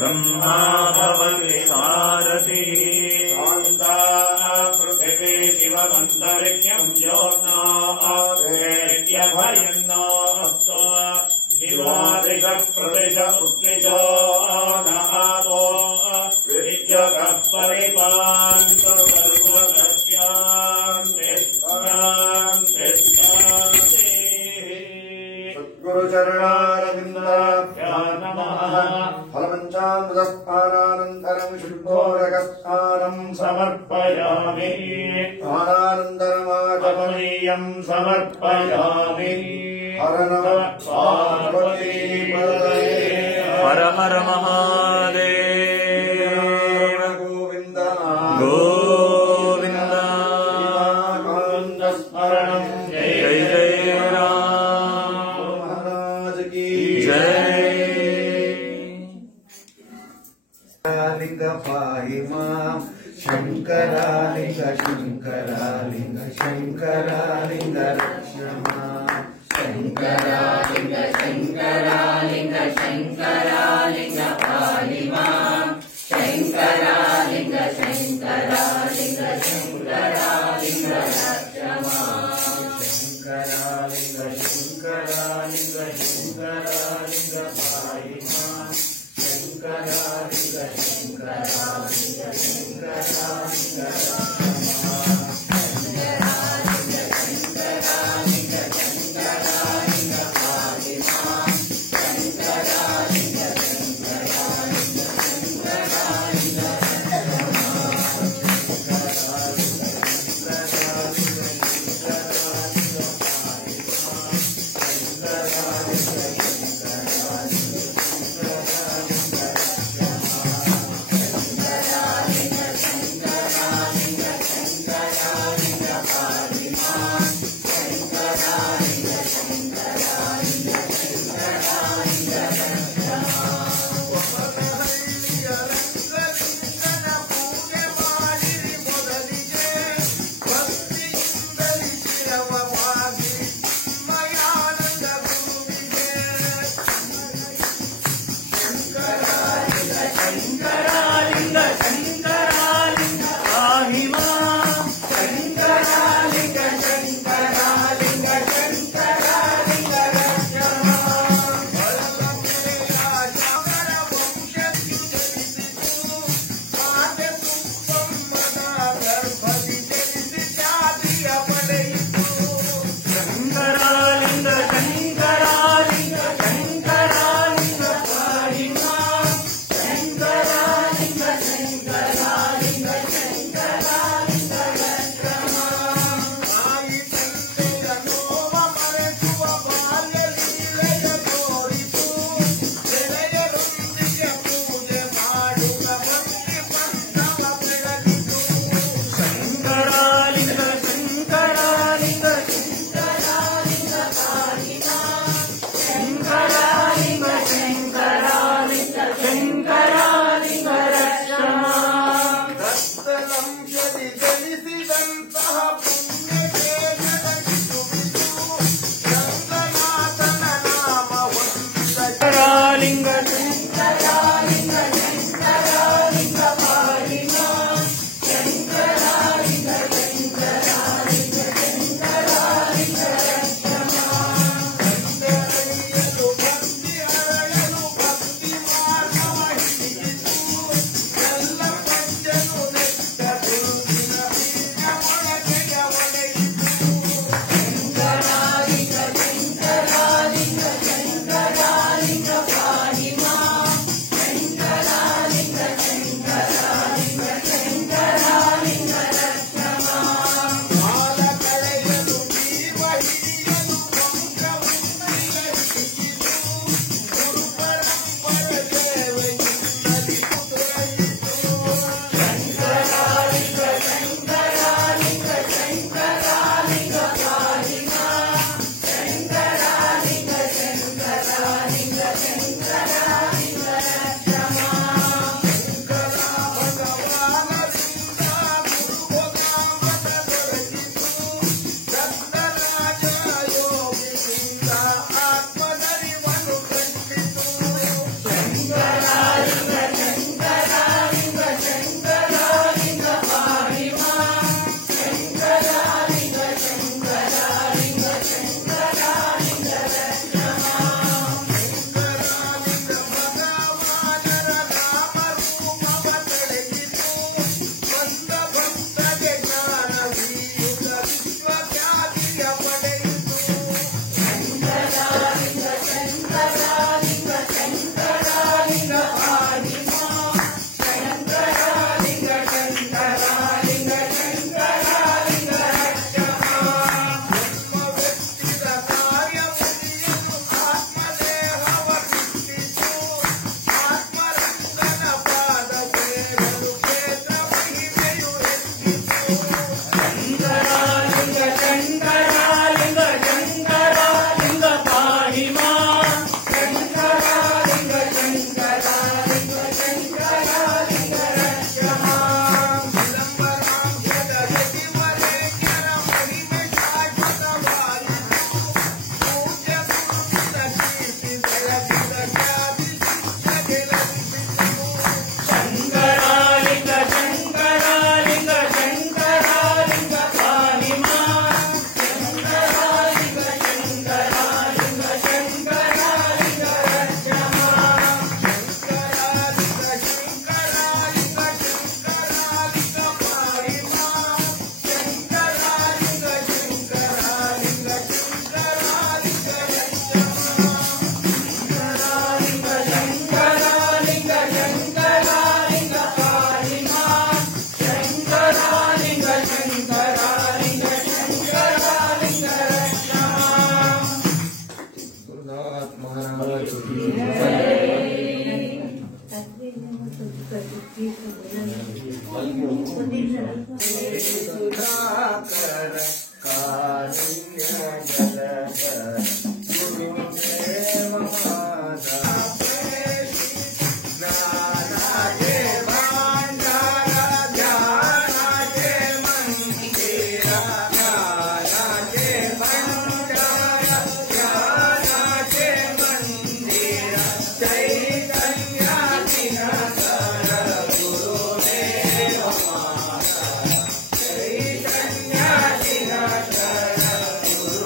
ब्रह्मा भवति सारथिः पृथिवी शिवमन्तरिक्षम् ज्योत्नाभयन्नास्तो शिवादिश प्रदिश उत्तिजो नातो विद्यकः सद्गुरुचरणारविन्दाभ्यां नमः। फलपञ्चामृतस्नानानन्तरं शुद्धोदकस्नानं समर्पयामि। स्नानानन्तरमाचमनीयं समर्पयामि। हर नमः पार्वतीपतये। हर हर महादेव। गोविन्द गोविन्द। स्मरणं जय जय राम महाराज की जय। लिंग पाहि मां शंकरालिंग शंकरालिंग शंकरालिंग रक्ष मां शंकरालिंग शंकरालिंग शंकरालिंग पाहि मां शंकरालिंग शंकरालिंग शंकरालिंग रक्ष मां शंकरालिंग शंकरालिंग शंकरालिंग पाहि मां शंकरालिंग शंकरालिंग शंकरालिंग ಸುಧಾಕರ ಕಾರುಣ್ಯ ಜಲಧರ ಗುರುದೇವ ಜ್ಞಾನಕ್ಕೆ ಭಂಡಾರ ಧ್ಯಾನಕ್ಕೆ ಮಂದಿರ ಜ್ಞಾನಕ್ಕೆ ಭಂಡಾರ ಧ್ಯಾನಕ್ಕೆ ಮಂದಿರ ಚೈತನ್ಯ ದಿನಕರ ಗುರುದೇವ ಚೈತನ್ಯ ದಿನಕರ ಗುರು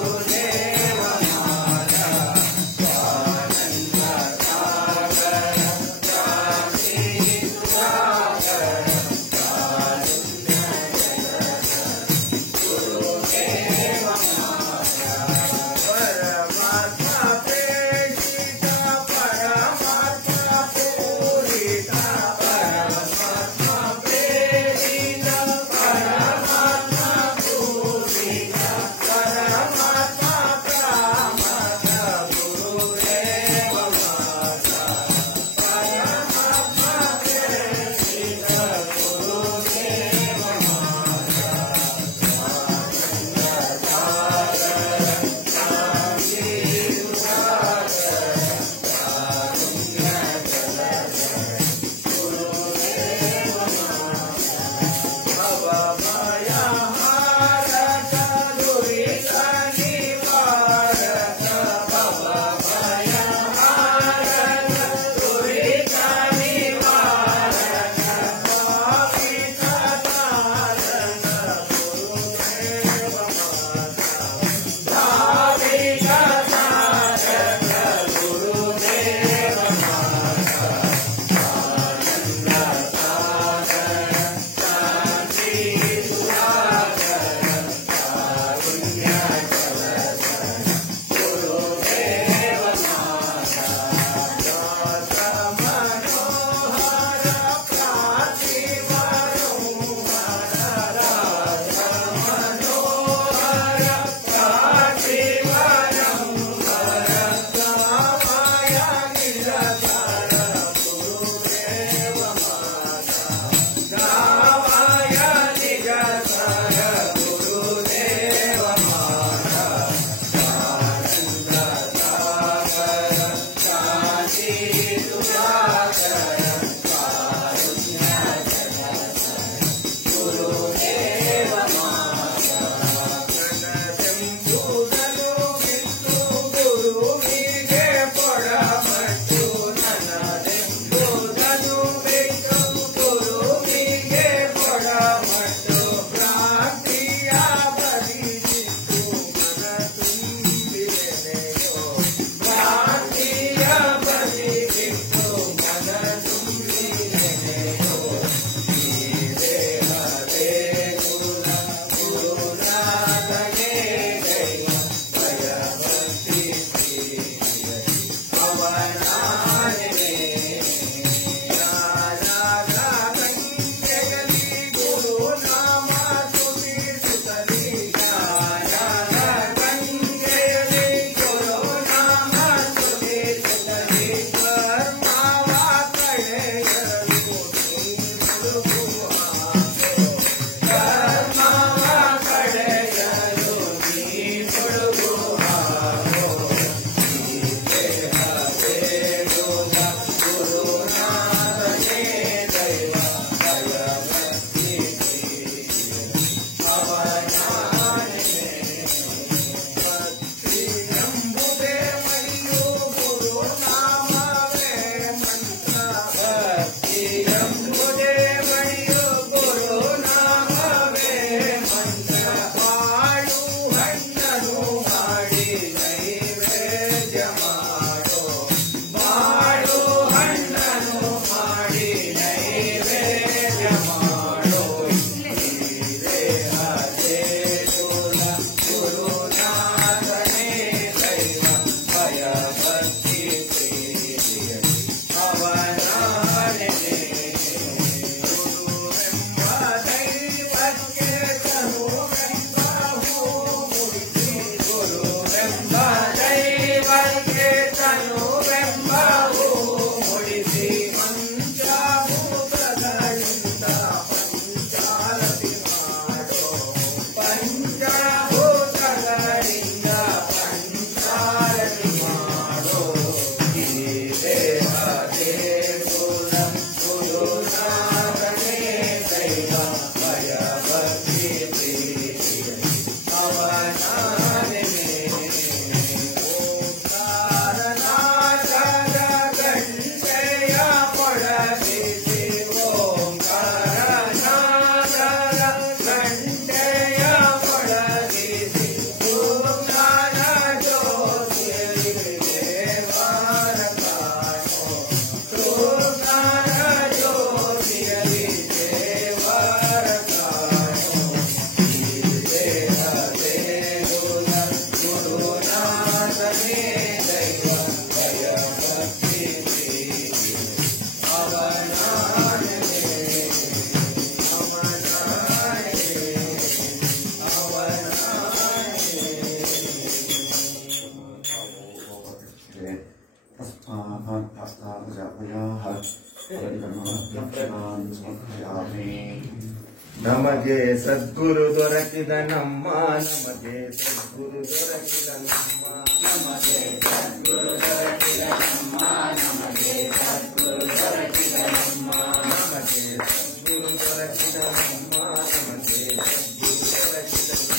ನಮಗೆ ಸದ್ಗುರು ದೊರಕಿದ ನಮ್ಮ ನಮಗೆ ಸದ್ಗುರು ದೊರಕಿದ ನಮ್ಮ ನಮಗೆ ಸದ್ಗುರು ದೊರಕಿದ ನಮ್ಮ ನಮಗೆ ಸದ್ಗುರು ದೊರಕಿದ ನಮ್ಮ ನಮಗೆ ಸದ್ಗುರು ದೊರಕಿದ ನಮ್ಮ ನಮಗೆ ಸದ್ಗುರು ದೊರಕಿದ ನಮ್ಮ ನಮಗೆ ಸದ್ಗುರು ದೊರಕಿದ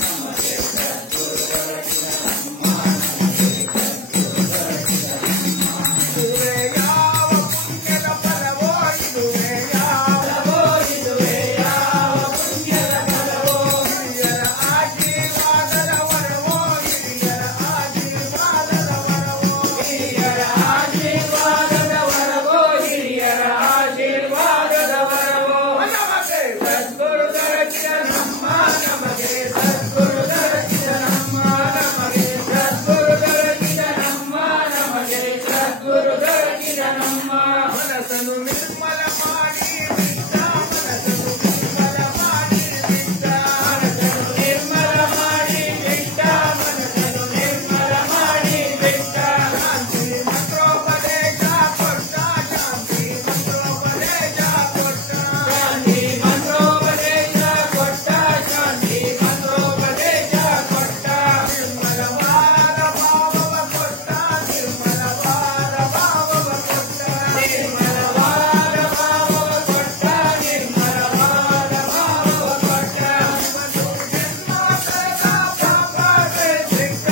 ನಮ್ಮ ನಮಗೆ ಸದ್ಗುರು ದೊರಕಿದ ನಮ್ಮ ಇದುವೇ ಯಾವ ಪುಣ್ಯದ ಫಲವೋ ಇದುವೇ ಯಾವ ಇದುವೇ ಯಾವ ಪುಣ್ಯದ ಫಲವೋ ಹಿರಿಯರ ಆಶೀರ್ವಾದದ ವರವೋ ಹಿರಿಯರ ಆಶೀರ್ವಾದದ ವರವೋ ಹಿರಿಯರ ಆಶೀರ್ವಾದದ ವರವೋ ಹಿರಿಯರ ಆಶೀರ್ವಾದದ ವರವೋ ನಮಗೆ ಸದ್ಗುರು ದೊರಕಿದ ನಮ್ಮ ನಮಗೆ ಸದ್ಗುರು ದೊರಕಿದ ನಮ್ಮ ನಮಗೆ ಸದ್ಗುರು ದೊರಕಿದ ನಮ್ಮ ನಮಗೆ ಸದ್ಗುರು ದೊರಕಿದ ನಮ್ಮ ಮನಸ್ಸನ್ನು ನಿರ್ಮಲ ಮಾಡಿ ಬಿಟ್ಟ ಮನಸ್ಸನ್ನು ನಿರ್ಮಲ ಮಾಡಿ ಬಿಟ್ಟ ಮನಸ್ಸನ್ನು ನಿರ್ಮಲ ಮಾಡಿ ಬಿಟ್ಟ ಮನಸ್ಸನ್ನು ನಿರ್ಮಲ ಮಾಡಿ ಬಿಟ್ಟ ಶಾಂತಿ ಮಂತ್ರೋಪದೇಶ ಕೊಟ್ಟ ಶಾಂತಿ ಮಂತ್ರೋಪದೇಶ ಕೊಟ್ಟ ಶಾಂತಿ ಮಂತ್ರೋಪದೇಶ ಕೊಟ್ಟ ಶಾಂತಿ ಮಂತ್ರೋಪದೇಶ ಕೊಟ್ಟ ನಿರ್ಮಲವಾದ ಭಾವವ ಕೊಟ್ಟ ನಿರ್ಮಲವಾದ ಭಾವವ ಕೊಟ್ಟ ನಿರ್ಮಲವಾದ ಭಾವವ ಕೊಟ್ಟ ನಿರ್ಮಲವಾದ ಭಾವವ ಕೊಟ್ಟ ಮತ್ತು ಜನ್ಮಾಂತರದ ಪಾಪ ಬಿಟ್ಟ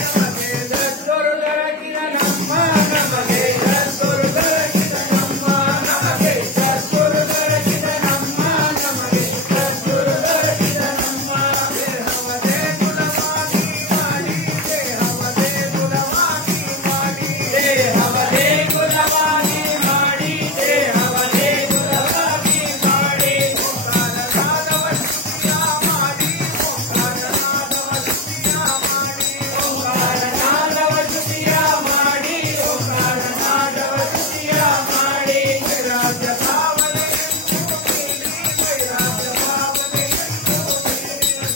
ನಮಗೆ ಸದ್ಗುರು ದೊರಕಿದ ನಮ್ಮ ನಮಗೆ ಸದ್ಗುರು ದೊರಕಿದ ನಮ್ಮ ನಮಗೆ ಸದ್ಗುರು ದೊರಕಿದ ನಮ್ಮ ನಮಗೆ ಸದ್ಗುರು ದೊರಕಿದ ನಮ್ಮ ದೇಹವದೇ ಕುಲವಾಗಿ ಮಾಡಿ ದೇಹವದೇ ಕುಲವಾಗಿ ಮಾಡಿ ದೇಹವದೇ ಕುಲವಾಗಿ ಮಾಡಿ ದೇಹವದೇ ಕುಲವಾಗಿ ಮಾಡಿ ಓಂಕಾರನಾದವ ಸ್ತುತಿಯ ಮಾಡಿ ಓಂಕಾರನಾದವ ಸ್ತುತಿಯ ಮಾಡಿ ಓಂಕಾರನಾದವ ಸ್ತುತಿಯ ಮಾಡಿ ಓಂಕಾರನಾದವ ಸ್ತುತಿಯ ಮಾಡಿ ವೈರಾಗ್ಯ ಭಾವನೆಯನ್ನು ನೀಡಿ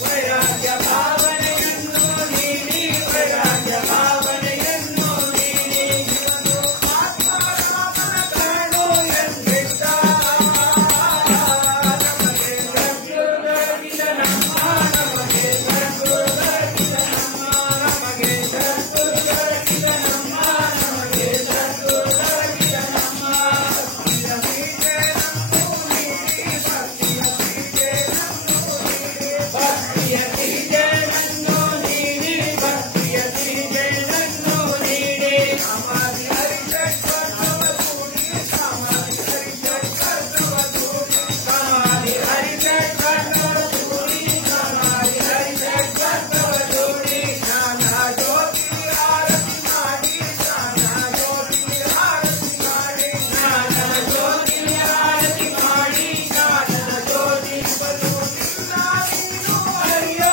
ವೈರಾಗ್ಯ ಭಾವನೆಯನ್ನು ನೀಡಿ ವೈರಾಗ್ಯ ಭಾವನೆಯನ್ನು ನೀಡಿ ಇವನು ಆತ್ಮಾರಾಮನ ಕಾಣು ಎಂದಿದ್ದ ನಮಗೆ ಸದ್ಗುರು ದೊರಕಿದ ನಮ್ಮ ನಮಗೆ ಸದ್ಗುರು ದೊರಕಿದ ನಮ್ಮ ನಮಗೆ ಸದ್ಗುರು ದೊರಕಿದ ನಮ್ಮ ನಮಗೆ ಸದ್ಗುರು ದೊರಕಿದ ನಮ್ಮ ಭಕ್ತಿಯ ಬೀಜವನ್ನು ನೀಡಿ ಭಕ್ತಿಯ ಬೀಜವನ್ನು ನೀಡಿ ಭಕ್ತಿಯ ಬೀಜವನ್ನು ನೀಡಿ ಸಮಾಧಿ ಹರಿಷಟ್ವರ್ಣವ ಕೂಡಿ ಸಮಾಧಿ ಹರಿಷಟ್ವರ್ಣವ ಕೂಡಿ ಸಮಾಧಿ ಹರಿಷಟ್ವರ್ಣವ ಕೂಡಿ ಸಮಾಧಿ ಹರಿಷಟ್ವರ್ಣವ ಕೂಡಿ ಜ್ಞಾನ ಜ್ಯೋತಿ ಆರತಿ ಮಾಡಿ ಜ್ಞಾನ ಜ್ಯೋತಿ ಆರತಿ ಮಾಡಿ ಜ್ಞಾನ ಜ್ಯೋತಿ ಆರತಿ ಮಾಡಿ ಜ್ಞಾನ ಜ್ಯೋತಿ ಬರುವುದಿಲ್ಲ ನೀನು ಅಯ್ಯೋ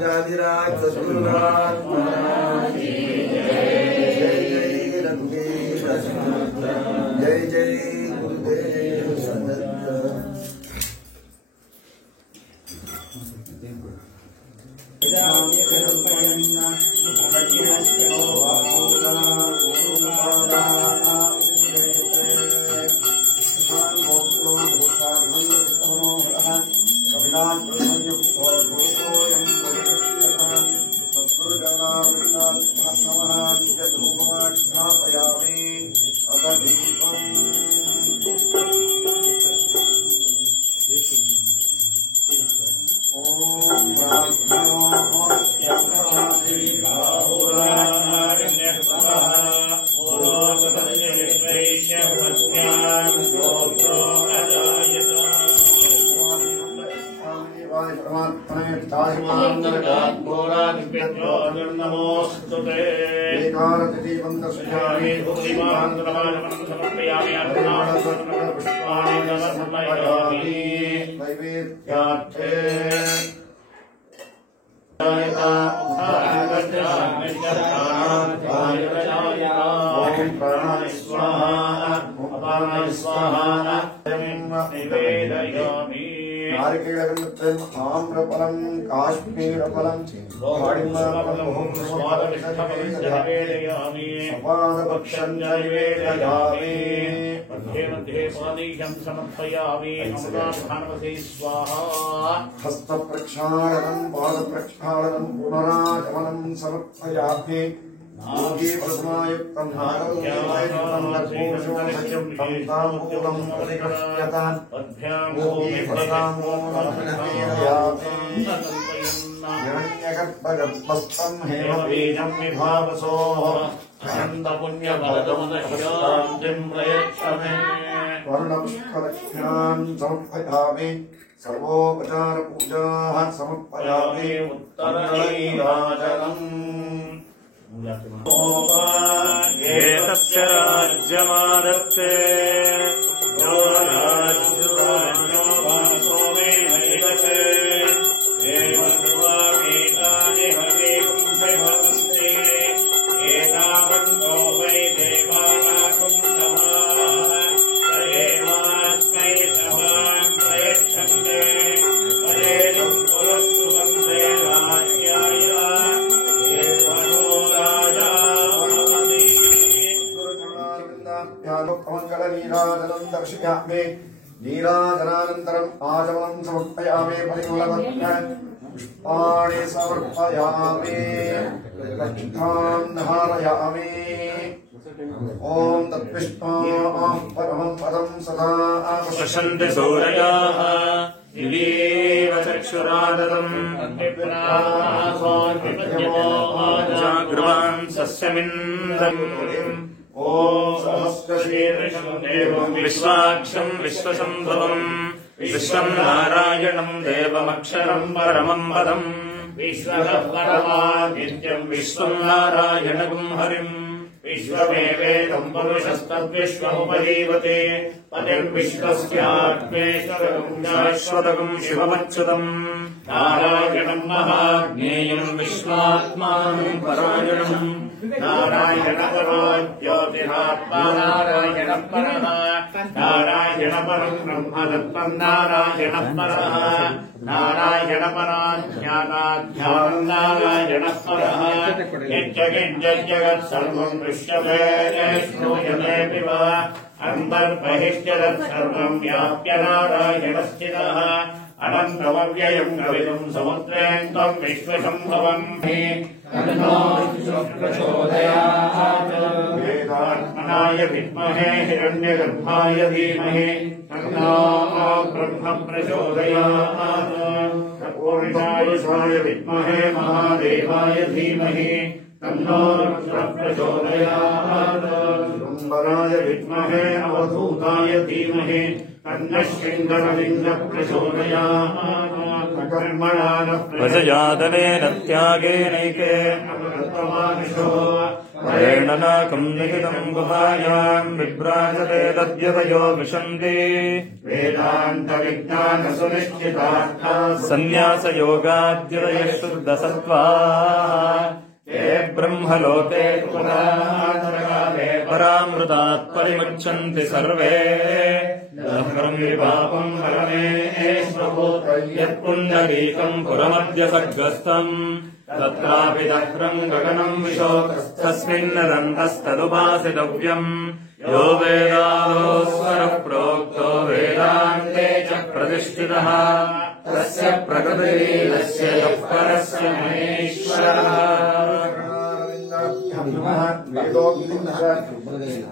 राजाधिराज सद्गुरुराज महाराज की जय। जय रघुवीर समर्थ। जय जय गुरुदेव सदत्त। आम्रफलं काश्मीरफलं स्वादपक्षं नैवेदयामि मध्ये मध्ये पानीयं समर्पयामि अमृतान्वसे स्वाहा हस्तप्रक्षालनं पादप्रक्षालनं पुनरागमनं समर्पयामि योगी प्रथमायुक्तं नारदयुक्तं लक्ष्मीशोषयं तं ताम्बूलं प्रतिगृह्यतान् योगी प्रथमोऽनयामि हिरण्यगर्भगर्भस्थं हेमबीजं विभावसोः अनन्तपुण्यफलदमुदशान्तिं प्रयच्छ मे वर्णपुष्पलक्ष्यान् समर्पयामि सर्वोपचारपूजाः समर्पयामि उत्तरनीराजनम् एतस्य राज्यमादत्ते यो राज्यो वासो मे नैवते देवत्वामेतानि हवेकुंसि भवन्ति एतावन्तो वै देवानाकुं समाः एवास्मै सभां प्रयच्छन्ते तदेदं पुरस्सुवन्ते राज्याय मंगलनीराजनं दर्शयामि नीराजनानन्तरम् आचमनं समर्पयामि परिमलपत्र पुष्पाणि समर्पयामि लक्ष्मीं धारयामि ॐ तद्विष्णोः परमं पदं सदा पश्यन्ति सूरयाः दिवीव चक्षुरादतम् जागृवान् सस्यमिन्द्रम् ॐ सहस्रशीर्षं देवं विश्वाक्षं विश्वसम्भवम् विश्वम् नारायणम् देवमक्षरम् परमम् पदम् विश्वतः परमादित्यं विश्वम् नारायणगुम् हरिम् विश्वमेवेदं पुरुषस्तद्विश्वमुपजीवते पतिर्विश्वस्यात्मेश्वरं शाश्वतगुम् शिवमच्युतम् नारायणं महाज्ञेयं विश्वात्मानम् परायणम् नारायणपरो ज्योतिरात्मा नारायणः परः नारायणपरं ब्रह्म तत्त्वं नारायणः परः नारायणपराज्ञानाध्यानं नारायणः परः यज्जगत् सर्वं दृश्यते श्रूयते वा अन्तर्बहिश्चरत् सर्वं व्याप्य नारायणस्थितः अनन्तमव्ययं कवितुं समुद्रेऽन्तं विश्वसम्भवम् वेदात्मनाय विद्महे हिरण्यगर्भाय धीमहि तन्नो ब्रह्म प्रचोदयात् पूर्णायुषाय विद्महे महादेवाय धीमहि तन्नो रुद्रः प्रचोदयात् शृम्बराय विद्महे अवधूताय धीमहि तन्नः शृङ्गरलिङ्गः प्रचोदयात् कर्मणा प्रजयातनेन त्यागेनैके अमृतमानुषो प्रेरणनाकम् निहितम् गुहायाम् विभ्राजते तद्यतयो विशन्ति वेदान्तविज्ञानसुनिश्चितार्थाः सन्न्यासयोगाद्यतयः शुद्धसत्त्वाः ते ब्रह्मलोके परामृतात् परिमुच्यन्ति सर्वे ब्रह्मविपापम् परमेश्वभूतम् यत्पुण्डरीकम् पुरमद्य सर्गस्थम् तत्रापि दह्रम् गगनम् विशोकस्तस्मिन्नदन्तस्तदुपासितव्यम् यो वेदालोस्वरः प्रोक्तो वेदान्ते च प्रतिष्ठितः तस्य प्रकृतिलीलस्य यः परस्य महेश्वरः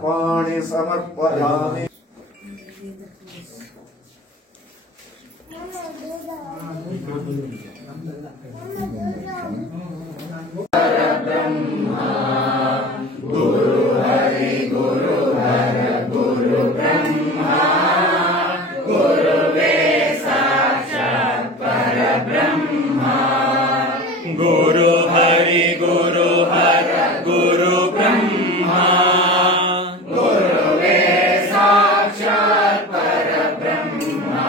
वाणि समर्पयामि गुरु हरि गुरु हर गुरु ब्रह्मा गुरुवे साक्षात् परब्रह्मा गुरु हरि गुरु हर गुरु ब्रह्मा गुरुवे साक्षात् परब्रह्मा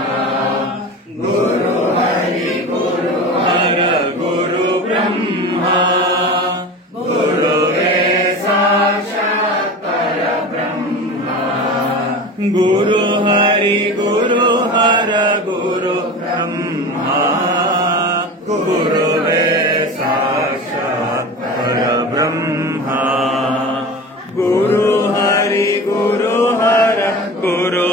गुरु हरि गुरु हर गुरु ब्रह्मा गुरुवे साक्षात् परब्रह्मा गुरु हरि गुरु हर गुरु ब्रह्मा गुरवे साक्षात् परब्रह्मा गुरु हरि गुरु हर गुरु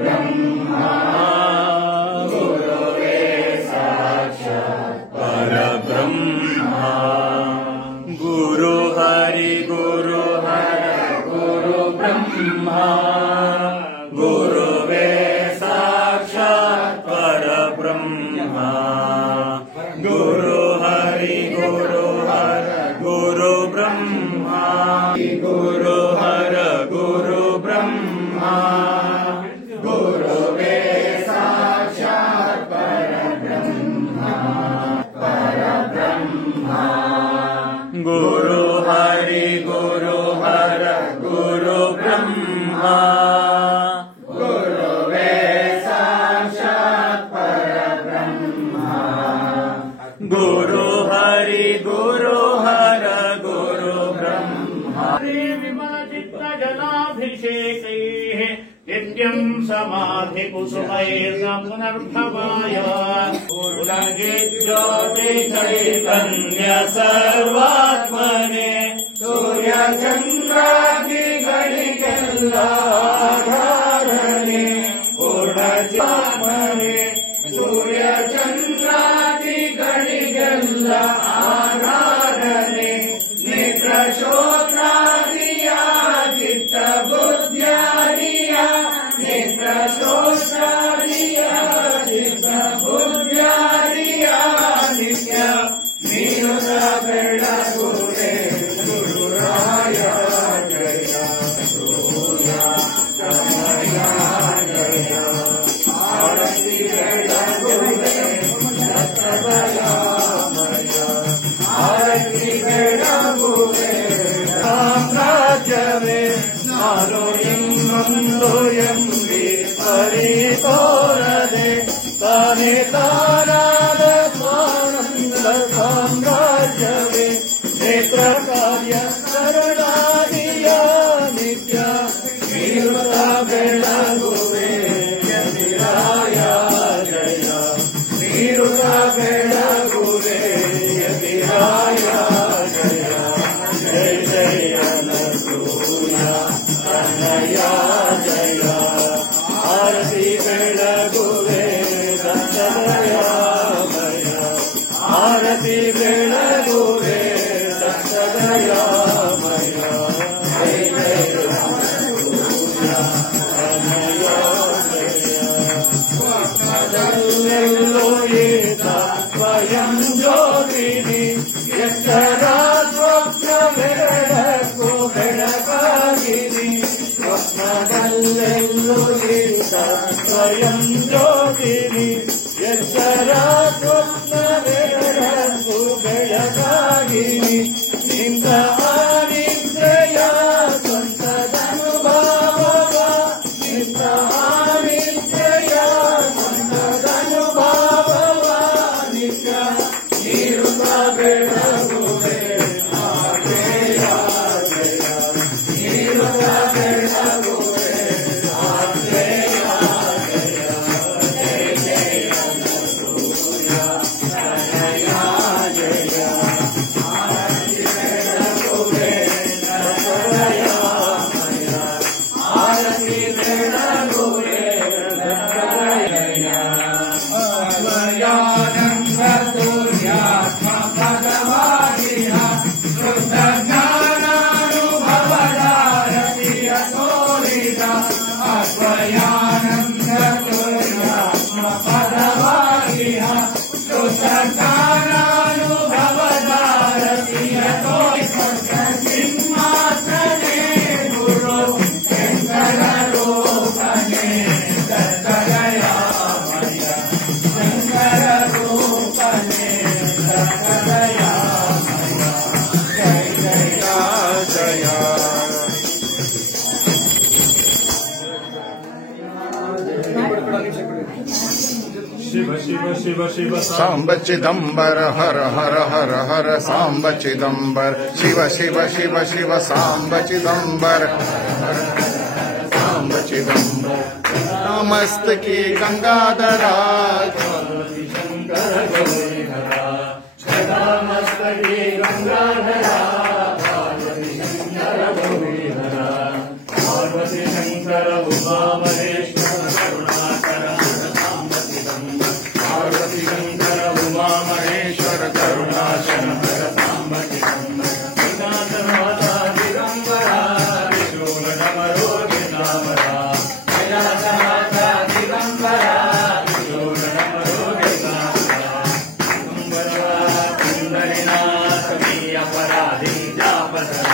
ब्रह्मा गुरुवे साक्षात् परब्रह्मा गुरु हरि गुरु हर गुरु ब्रह्मा गुरुवे साक्षात् परब्रह्मा गुरु हरि गुरु हर गुरु ब्रह्मा गुरु हर गुरु ब्रह्मा गुरुवे साक्षात् परब्रह्मा परब्रह्मा गुरु हरि गुरु हर गुरु ब्रह्मा गुरुवे साक्षात् परब्रह्मा गुरु हरि गुरु हर गुरु ब्रह्मा विमलचित्तजनाभिषेकैः नित्यम् समाधिकुसुमैर्न पुनर्भवाय पूर्णज्योतिचैतन्य सर्वात्मने सूर्यचन्द्रादिगणिकेल्लाधारणे पूर्णचात्मने सूर्यचन्द्रादिगणिकेल्ल आधारणे नेत्रशोत्रादिया चित्तबुद्ध्यादिया नेत्रशोत्रादिया चित्तबुद्ध्यादिया नित्य ನೀನುತ ಬೆಳಗುವೆ ಗುರುರಾಯ ಜಯ ಸೂರ್ಯ ಸಮಯ ಜಯ ಆರತಿ ಬೆಳಗುವೆ ಸತ್ಯಬಲಮಯ ಆರತಿ ಬೆಳಗುವೆ ಸಾಮ್ರಾಜ್ಯವೇ ನಾನು ಇನ್ನೊಂದು ಎಂಬಿ ಪರಿತೋರದೆ ತಾನೇ ತಾನಾದ ಸ್ವಾನಂದ ಸಾಮ್ರಾಜ್ಯವೇ ನೇತ್ರ ಕಾರ್ಯ ಕರುಣಾದಿಯ ನಿತ್ಯ ನೀರುತ ಬೆಳಗುವೆ ಯತಿರಾಯ ಜಯ ನೀರುತ ಬೆಳಗುವೆ ಯತಿರಾಯ ಜಯ ಜಯ ಜಯ ಸೂರ್ಯ ಕನ್ನಯ ಜಯ ಆರತಿ ಬೆಳಗುವೆ ದತ್ತದಯಾಮಯ ಆರತಿ ಬೆಳಗುವೆ ದತ್ತದಯಾಮಯ ಜಯ ಜಯ ಸೂರ್ಯ ಕನ್ನಯ ಜಯ ಸ್ವಪ್ನದಲ್ಲೆಲ್ಲೋ ಏತ ಸ್ವಯಂ ಜ್ಯೋತಿನಿ ಎತ್ತರ ಸ್ವಪ್ನ ಬೆಳಕು ಬೆಳಕಾಗಿನಿ ಸ್ವಪ್ನದಲ್ಲಿ ಎಲ್ಲೆಲ್ಲೂ ನಿಂತ ಸ್ವಯಂ ಜ್ಯೋತಿನಿ ಎಚ್ಚರ ಸ್ವಪ್ನವೆರಡಕ್ಕೂ ಬೆಳಕಾಗಿನಿ ನಿಂತ ಆನಿದ್ರೆಯ ಸ್ವಂತದನುಭಾವವ ನಿಂತ ಆನಿದ್ರೆಯ ಸ್ವಂತದನುಭಾವವ ನಿತ್ಯ ನೀರುತ್ತ ಬೆಳಗುವೆ ಆಗೆಯ ಜಯ ನೀರುತ್ತ ಬೆಳಗುವೆ ಆಗೆಯ ಜಯ ಜಯ ಜಯ ಸೂರ್ಯ ಜಯ ಜಯ ಆರತಿ ಬೆಳಗುವೆ ಜಯ ಆರತಿ ಬೆಳಗುವೆ ಜಯ ಅದ್ವಯಾನಂದ ಸೂರ್ಯಾತ್ಮ ಭಗವಾನಿಹ ಶುದ್ಧ ಜ್ಞಾನಾನುಭವದಾರತಿಯ ತೋರಿದ ಅದ್ವಯಾನಂದ ಸೂರ್ಯಾತ್ಮ ಭಗವಾನಿಹ ಶುದ್ಧ ಜ್ಞಾನಾನುಭವದಾರತಿಯ ತೋರಿದ ಸಿಂಹಾಸನೆ ಗುರು ಶಂಕರ ರೂಪನೆ ದತ್ತದಯಾಮಯ ಶಂಕರ ರೂಪನೆ ದತ್ತದಯಾಮಯ ಜಯ ಜಯ ಜಯ ಶಿವ ಶಿವ ಶಿವ ಶಿವ ಸಾಂಬ ಚಿದಂಬರ ಹರ ಹರ ಹರ ಹರ ಸಾಂಬ ಚಿದಂಬರ ಶಿವ ಶಿವ ಶಿವ ಶಿವ ಸಾಂಬ ಚಿದಂಬರ ಸಾಂಬ ಚಿದಂಬರ ನಮಸ್ತಕಿ ಗಂಗಾಧರ ಶಂಕರ ಗೌರಿಹರ ಸದಾಮಸ್ತಕಿ ಗಂಗಾಧರ ಪಾರ್ವತಿ ಶಂಕರ ಗೌರಿಹರ ಪಾರ್ವತಿ ಶಂಕರ ಉಮಾಮಹೇಶ್ವರ ಕರುಣಾಕರ ಸಾಂಬ ಚಿದಂಬರ ಪಾರ್ವತಿ ಶಂಕರ ಉಮಾಮಹೇಶ್ವರ ಕರುಣಾಶಂಕರ ಸಾಂಬ ಚಿದಂಬರ ವಿನಾಶನಾಥ ದಿಗಂಬರ ವಿಶೂಲ ಡಮರು ದಿಗಂಬರ ವಿನಾಶನಾಥ ದಿಗಂಬರ ವಿಶೂಲ ಡಮರು ದಿಗಂಬರ ಪಂಡರಿನಾಥ ಮೀ ಅಪರಾಧಿ ಜಾಪದರ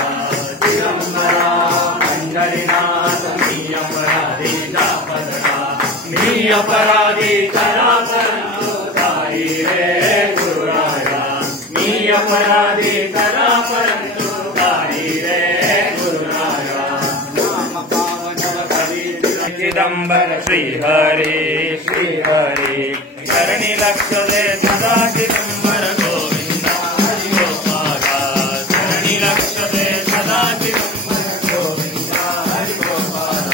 ದಿಗಂಬರ ಪಂಡರಿನಾಥ ಮೀ ಅಪರಾಧಿ ಜಾಪದರ ಮೀ ಅಪರಾಧಿ ಚರಾಪರಂತು ತಾಯಿ ರೇ ಗುರುರಾಯ ಮೀ ಅಪರಾಧಿ ಚರಾಪರಂತು ತಾಯಿ ರೇ ಗುರುರಾಯ ನಾಮ ಪಾವನವ ಕವಿ ಚಿದಂಬರ ಶ್ರೀಹರಿ ಶ್ರೀಹರಿ ಶರಣಿ ಲಕ್ಷದೆ ಸದಾ ಚಿದಂಬರ ಗೋವಿಂದ ಹರಿ ಗೋಪಾಲ ಶರಣಿ ಲಕ್ಷದೆ ಸದಾ ಚಿದಂಬರ ಗೋವಿಂದ ಹರಿ ಗೋಪಾಲ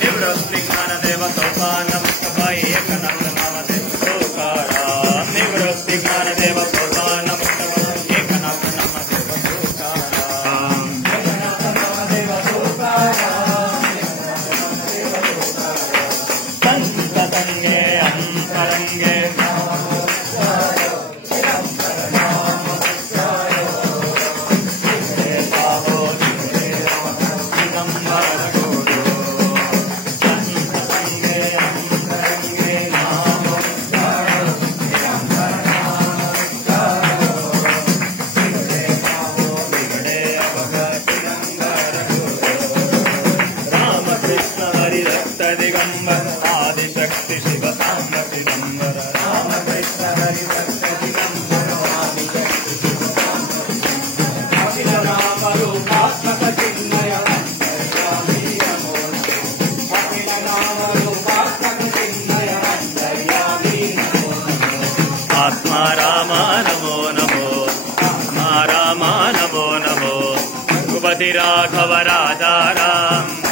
ನಿವೃತ್ತಿ ಜ್ಞಾನ ದೇವ ಸೋಪಾನ ಮುಕ್ತಬಾಯಿ ಏಕನಾಥ ನಾಮ ದೇವ ಸೋಕಾರ ನಿವೃತ್ತಿ ಜ್ಞಾನ ದೇವ ಸೋಪಾನ ಮುಕ್ತಬಾಯಿ ಏಕನಾಥ ನಾಮ ದೇವ ಸೋಕಾರ ಏಕನಾಥ ನಾಮ ದೇವ ಸೋಕಾರ ಸಂತತಂಗೆ ಅಂತರಂಗೆ ರಾಮಕೃಷ್ಣ ಹರಿರಕ್ತ ದಿಗಂಬರ ಆದಿಶಕ್ತಿ ಶಿವ ಸಾಂಬ ದಿಗಂಬರ ರಾಮಕೃಷ್ಣ ಹರಿರಕ್ತ ದಿಗಂಬರ ಆದಿಶಕ್ತಿ ಶಿವ ಸಾಂಬ ಅಖಿಲ ನಾಮ ರೂಪಾತ್ಮಕ ಚಿನ್ಮಯ ಅಂತರ್ಯಾಮಿ ನಮೋ ಅಖಿಲ ನಾಮ ರೂಪಾತ್ಮಕ ಚಿನ್ಮಯ ಅಂತರ್ಯಾಮಿ ನಮೋ ಆತ್ಮ ರಾಮ ನಮೋ ನಮೋ ಆತ್ಮ ರಾಮ ನಮೋ ನಮೋ ರಘುಪತಿ ರಾಘವ ರಾಜಾ ರಾಮ